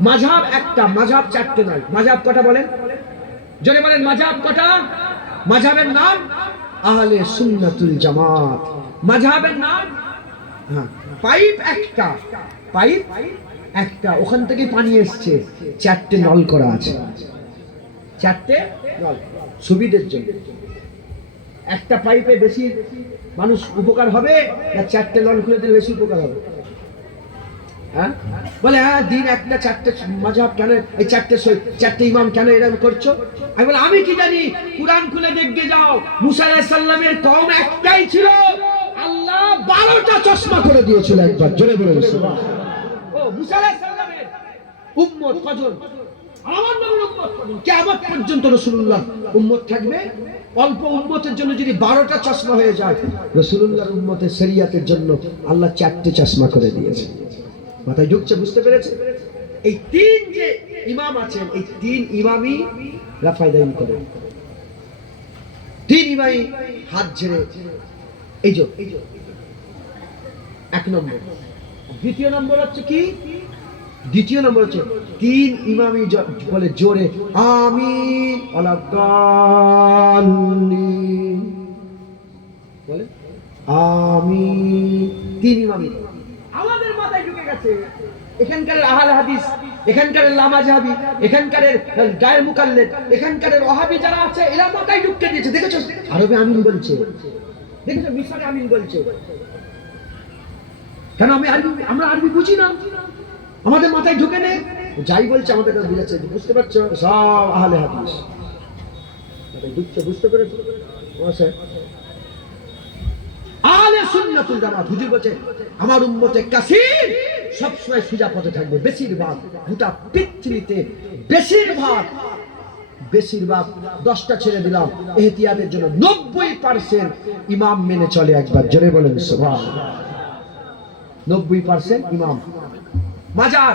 মাযহাব একটা, মাযহাব চারটে নয়। মাযহাব কটা বলেন? জোরে বলেন, মাযহাব কটা? মাযহাবের নাম আহলে সুন্নাতুল জামাত। মাযহাবের নাম, হ্যাঁ, পাইপ একটা, পাইপ একটা, ওখান থেকে পানি এসছে, চারটে নল করা আছে, চারটে নল সুবিধের জন্য। একটা পাইপে বেশি মানুষ উপকার হবে না চারটে নল খুলে দিলে বেশি উপকার হবে? হ্যাঁ বলে, হ্যাঁ দিন একটা, চারটে মাযহাব কেন, এই চারটে ইমাম কেন এরকম করছো? আমি বলে, আমি কি জানি, কুরআন খুলে দেখে যাও, মুসা আলাইহিস সালামের কওম একটাই ছিল, আল্লাহ 12টা চশমা করে দিয়েছিল একবার। জোরে বলে সুবহানাল্লাহ। ও মুসা আলাইহিস সালামের উম্মত কজন? আমার নবীর উম্মত কজন? কিয়ামত পর্যন্ত রাসূলুল্লাহ উম্মত থাকবে। অল্প উম্মতের জন্য যদি 12টা চশমা হয়ে যায়, রাসূলুল্লাহর উম্মতের শরীয়তের জন্য আল্লাহ 4টে চশমা করে দিয়েছে। মাথায় ঢুকছে? বুঝতে পেরেছে? এই তিন যে ইমাম আছেন, এই তিন ইমামই রাফায়দাইন করে, তিন ইমামই হাত ঝেড়ে, এই যে এক নম্বর। দ্বিতীয় নম্বর হচ্ছে কি? দ্বিতীয় নম্বর হচ্ছে তিন ইমামই বলে জোরে আমিন ওয়ালাদ্দাল্লিন, বলে আমিন। তিন ইমামই আমাদের মাথায় ঢুকে গেছে। এখানকার আহলে হাদিস, এখানকার লামাযহাবি, এখানকার গায়ের মুকাল্লিদ, এখানকার ওয়াহাবি যারা আছে, এরা মাথায় ঢুকে দিয়েছে। দেখেছো আরবে আমিন বলছে, দেখেছো মিশরে আমিন বলছে। কেন? আমরা আরবি বুঝি না, আমাদের মাথায় ঢুকে নেই। যাই বলছে আমাদের কাছে বুঝাচ্ছে, বুঝতে পারছো? সব আহলে হাদিস মাথায় ঢুকছে। বুঝতে পেরেছো? আহলে সুন্নাতুল জামাত। হুজুর বলছে আমার উম্মতে কাসীর সব সময় সোজা পথে থাকবে, বেশিরভাগ, গোটা পৃথিবীতে বেশিরভাগ 10টা ছেড়ে দিলাম ইহতিয়াতের জন্য, 90% ইমাম মেনে চলে। একবার জোরে বলেন সুবহানাল্লাহ। 90% ইমাম। মাজার,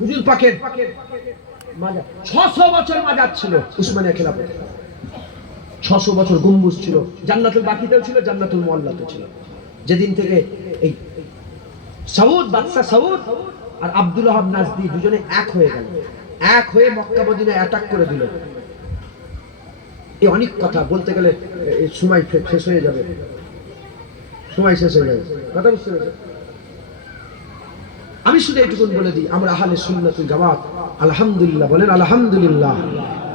হুজুর পাকের মাজার 600 বছর মাজার ছিল উসমানিয়া খেলাফতে। 600 বছর গম্বুজ ছিল, জান্নাতুল বাকিতেও ছিল, জান্নাতুল মুআল্লাতেও ছিল। যেদিন থেকে এই সাউদ, বাদশা সাউদ আর আব্দুল ওয়াহাব নাজদি দুজনে এক হয়ে গেল, এক হয়ে মক্কা মদিনা অ্যাটাক করে দিল। এই অনেক কথা বলতে গেলে সময় শেষ হয়ে যাবে, সময় শেষ হয়ে যাবে। কথা বুঝতে পেরেছেন? আমি শুধু এইটুকুন বলে দিই, আমরা আহলে সুন্নাতুল জামাত আলহামদুলিল্লাহ, বলেন আলহামদুলিল্লাহ,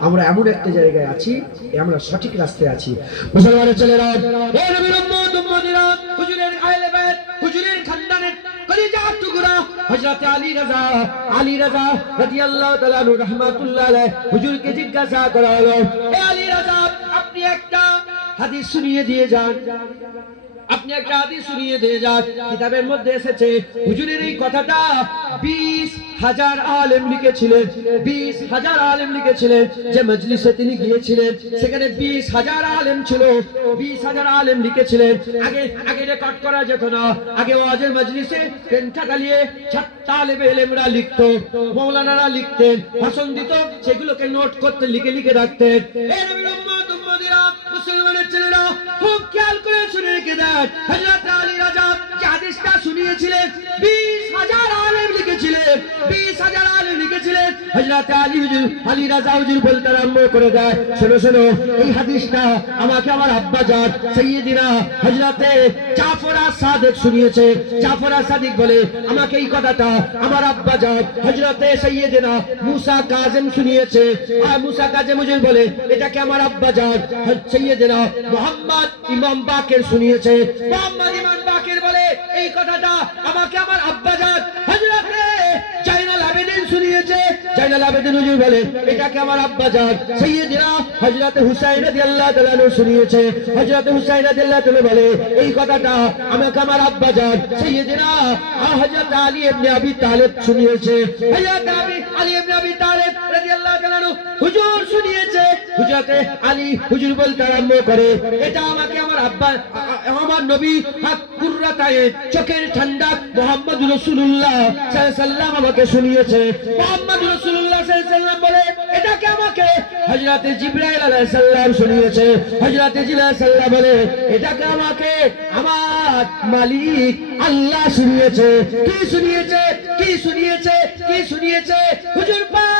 আমরা এমন একটা জায়গায় আছি, আমরা সঠিক রাস্তায় আছি। মুসলমানের ছেলেরা, ও নবীর উম্মত উম্মতিরা, হুজুরের আহলে বাইত, হুজুরের খানদানের কলিজার টুকরা হযরত আলী রাজা রাদিয়াল্লাহু তাআলা আনহু রাহমাতুল্লাহ আলাইহি, হুজুরকে জিজ্ঞাসা করা হলো, এ আলী রাজা, আপনি একটা হাদিস শুনিয়ে দিয়ে যান, আপনি একটা হাদিস শুনিয়ে দিয়ে যান। কিতাবের মধ্যে এসেছে হুজুরের এই কথাটা 20,000 আলেম লিখেছিলেন, 20,000 আলেম লিখেছিলেন। যে মজলিসে তিনি গিয়েছিলেন সেখানে 20,000 আলেম ছিল, 20,000 আলেম লিখেছিলেন। আগে রেকর্ড করা যেত না, আগে ওয়াজের মজলিসে পেন খাতা নিয়ে তালেবে ইলমরা লিখতো, মাওলানারা লিখতেন, ভাষণ দিত, সেগুলোকে নোট করতে লিখে লিখে রাখতেন। এই নবীর উম্মত উম্মতিরা, মুসলমানের ছেলেরা, খুব খেয়াল করে শুনে রেখে দেন, হযরত আলী রাজা যে হাদিসটা শুনিয়েছিলেন, 20,000 আলেম লিখেছিলেন, 20,000 আলেম লিখেছিলেন। হযরত আলী রাজা হুজুর বলতে আরম্ভ করে দেয়, শোনো শোনো, এই হাদিসটা আমাকে আমার আব্বাজান সাইয়্যিদিনা হযরতে জাফর আস-সাদিক শুনিয়েছে। জাফর আস-সাদিক বলে, আমাকে এই কথাটা আমার আব্বাজান হযরতে সাইয়্যিদিনা মুসা কাযিম শুনিয়েছে। আর মুসা কাযিম হুজুর বলে, এটাকে আমার আব্বাজান সাইয়্যিদিনা মুহাম্মদ ইমাম বাকের শুনিয়েছে। মুহাম্মদ ইমাম বাকের বলে, এই কথাটা আমাকে আমার আব্বাজান হযরতে জাইনুল আবেদিন শুনিয়েছে। জাইনুল আবেদিন হুজুর বলে, এটাকে আমার আব্বাজান সাইয়্যিদিনা হযরত হুসাইন রাদিয়াল্লাহু তাআলা আনহু শুনিয়েছে। হযরত হুসাইন রাদিয়াল্লাহু তাআলা বলে, এই কথাটা আমাকে আমার আব্বাজান সাইয়্যিদিনা হযরত আলী ইবনে আবি তালেব শুনিয়েছে। হযরত আলী ইবনে আবি তালেব রাদিয়াল্লাহু তাআলা আনহু হুজুর শুনিয়েছে। হুজরতে আলী হুজুর বলতে আরম্ভ করে, এটা আমাকে আমার আব্বা আমার নবী কুররাত আইন চোখের ঠান্ডা মুহাম্মদ রাসূলুল্লাহ সাল্লাল্লাহু আলাইহি ওয়াসাল্লাম আমাকে শুনিয়েছে। মুহাম্মদ রাসূলুল্লাহ সাল্লাল্লাহু আলাইহি ওয়াসাল্লাম বলে, এটাকে আমাকে হযরত জিবরাইল আলাইহিস সালাম শুনিয়েছে। হযরত জিবরাইল সাল্লাল্লাহু বলে, এটাকে আমাকে আমার মালিক আল্লাহ শুনিয়েছে। কি শুনিয়েছে? কি শুনিয়েছে? কি শুনিয়েছে? হুজুর পাক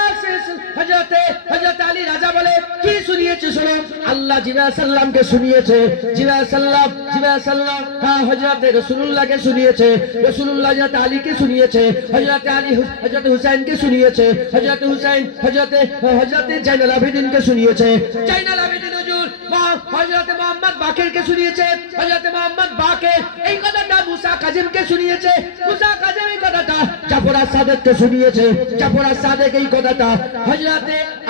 হযরত আলী রাজা বলে, কি শুনিয়েছে শোনো। আল্লাহ জিবরাইল সাল্লামকে শুনিয়েছে, জিবরাইল সাল্লাম হ্যাঁ হযরত রাসূলুল্লাহকে শুনিয়েছে, রাসূলুল্লাহ হযরত আলীকে শুনিয়েছে, হযরত আলী হযরত হুসাইনকে শুনিয়েছে, হযরত হুসাইন হযরত জাইনুল আবেদিনকে শুনিয়েছে, জাইনুল আবেদিন হুজুর হযরত মুহাম্মদ বাকিরকে শুনিয়েছে, হযরত মুহাম্মদ বাকির এই কথাটা মুসা কাজিমকে শুনিয়েছে, মুসা কাজিম এই কথাটা জাফর আস-সাদিককে শুনিয়েছে, জাফর আস-সাদিক এই কথাটা হযরত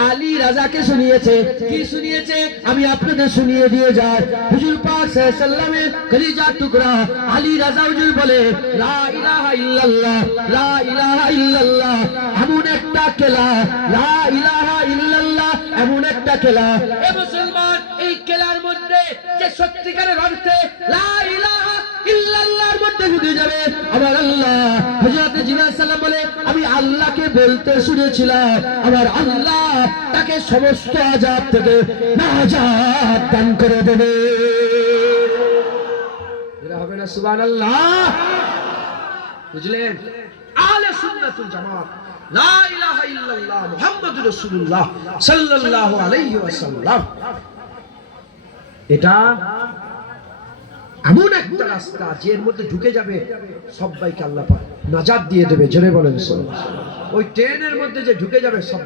আলী রাজাকে শুনিয়েছে। কি শুনিয়েছে আমি আপনাদের শুনিয়ে দিয়ে যাই। হুজুর পাক সাল্লাল্লাহু আলাইহি ওয়াসাল্লামের কলিজার টুকরা আলী রাজা হুজুর বলে, লা ইলাহা ইল্লাল্লাহ, লা ইলাহা ইল্লাল্লাহ এমন একটা কেলা, লা ইলাহা ইল্লাল্লাহ এমন একটা কেলা। এ মুসলমান, এই কেলার মধ্যে যে সত্যিকারের অর্থে লা ইলাহা ইল্লাল্লাহর মধ্যে ঢুকে যাবে আমার আল্লাহ। হযরত জিবরাইল সাল্লাম বলে, আমি আল্লাহকে বলতে শুনেছিলাম আমার আল্লাহ তাকে সমস্ত আযাব থেকে নাজাত দান করে দেবে। এরা হবে না সুবহানাল্লাহ? বুঝলেন? আহলে সুন্নাতুল জামাত লা ইলাহা ইল্লাল্লাহ মুহাম্মাদুর রাসূলুল্লাহ সাল্লাল্লাহু আলাইহি ওয়াসাল্লাম, এটা এমন একটা রাস্তা যের মধ্যে ঢুকে যাবে সবাইকে আল্লাহ পাক নাজাত দিয়ে দেবে। জোরে বলেন সুবহানাল্লাহ। ওই ট্রেনের মধ্যে যে ঢুকে যাবে সব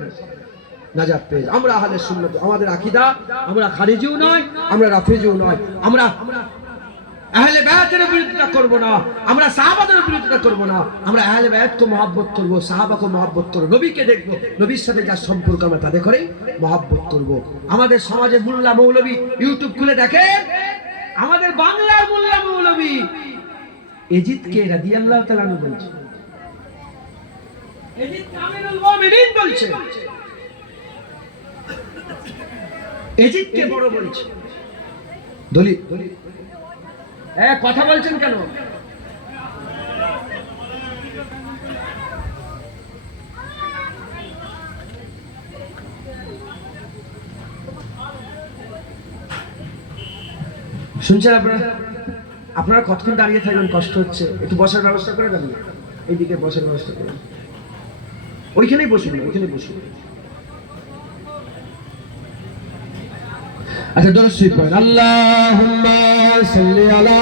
নাজাত পেয়ে। আমরা আহলে সুন্নাত, আমাদের আকীদা, আমরা খারিজিও নয়, আমরা রাফিজিও নয়, আমরা আহলে বায়াতের বিরোধিতা করব না, আমরা সাহাবাদের বিরোধিতা করব না, আমরা আহলে বায়াতকে মহব্বত করব, সাহাবাকে মহব্বত করব, নবীকে দেখব, নবীর সাথে যার সম্পর্ক আমরা তাদের করে মহব্বত করব। আমাদের সমাজে মোল্লা মৌলবী ইউটিউব খুলে দেখেন, আমাদের বাংলার মোল্লা মৌলবী এজিদকে রাদিয়াল্লাহু তাআলা আনহু বলছে, এজিদ আমিরুল মুমিনিন বলছে, এজিদকে বড় বলছে। দলিল কথা বলছেন কেন? শুনছেন আপনারা কতক্ষণ দাঁড়িয়ে থাকবেন? কষ্ট হচ্ছে, একটু বসার ব্যবস্থা করে দেন। এইদিকে বসার ব্যবস্থা করেন, ওইখানেই বসুন, ওইখানে বসুন। আচ্ছা দরুদ শরীফ পড়েন। আল্লাহুম্মা সাল্লি আলা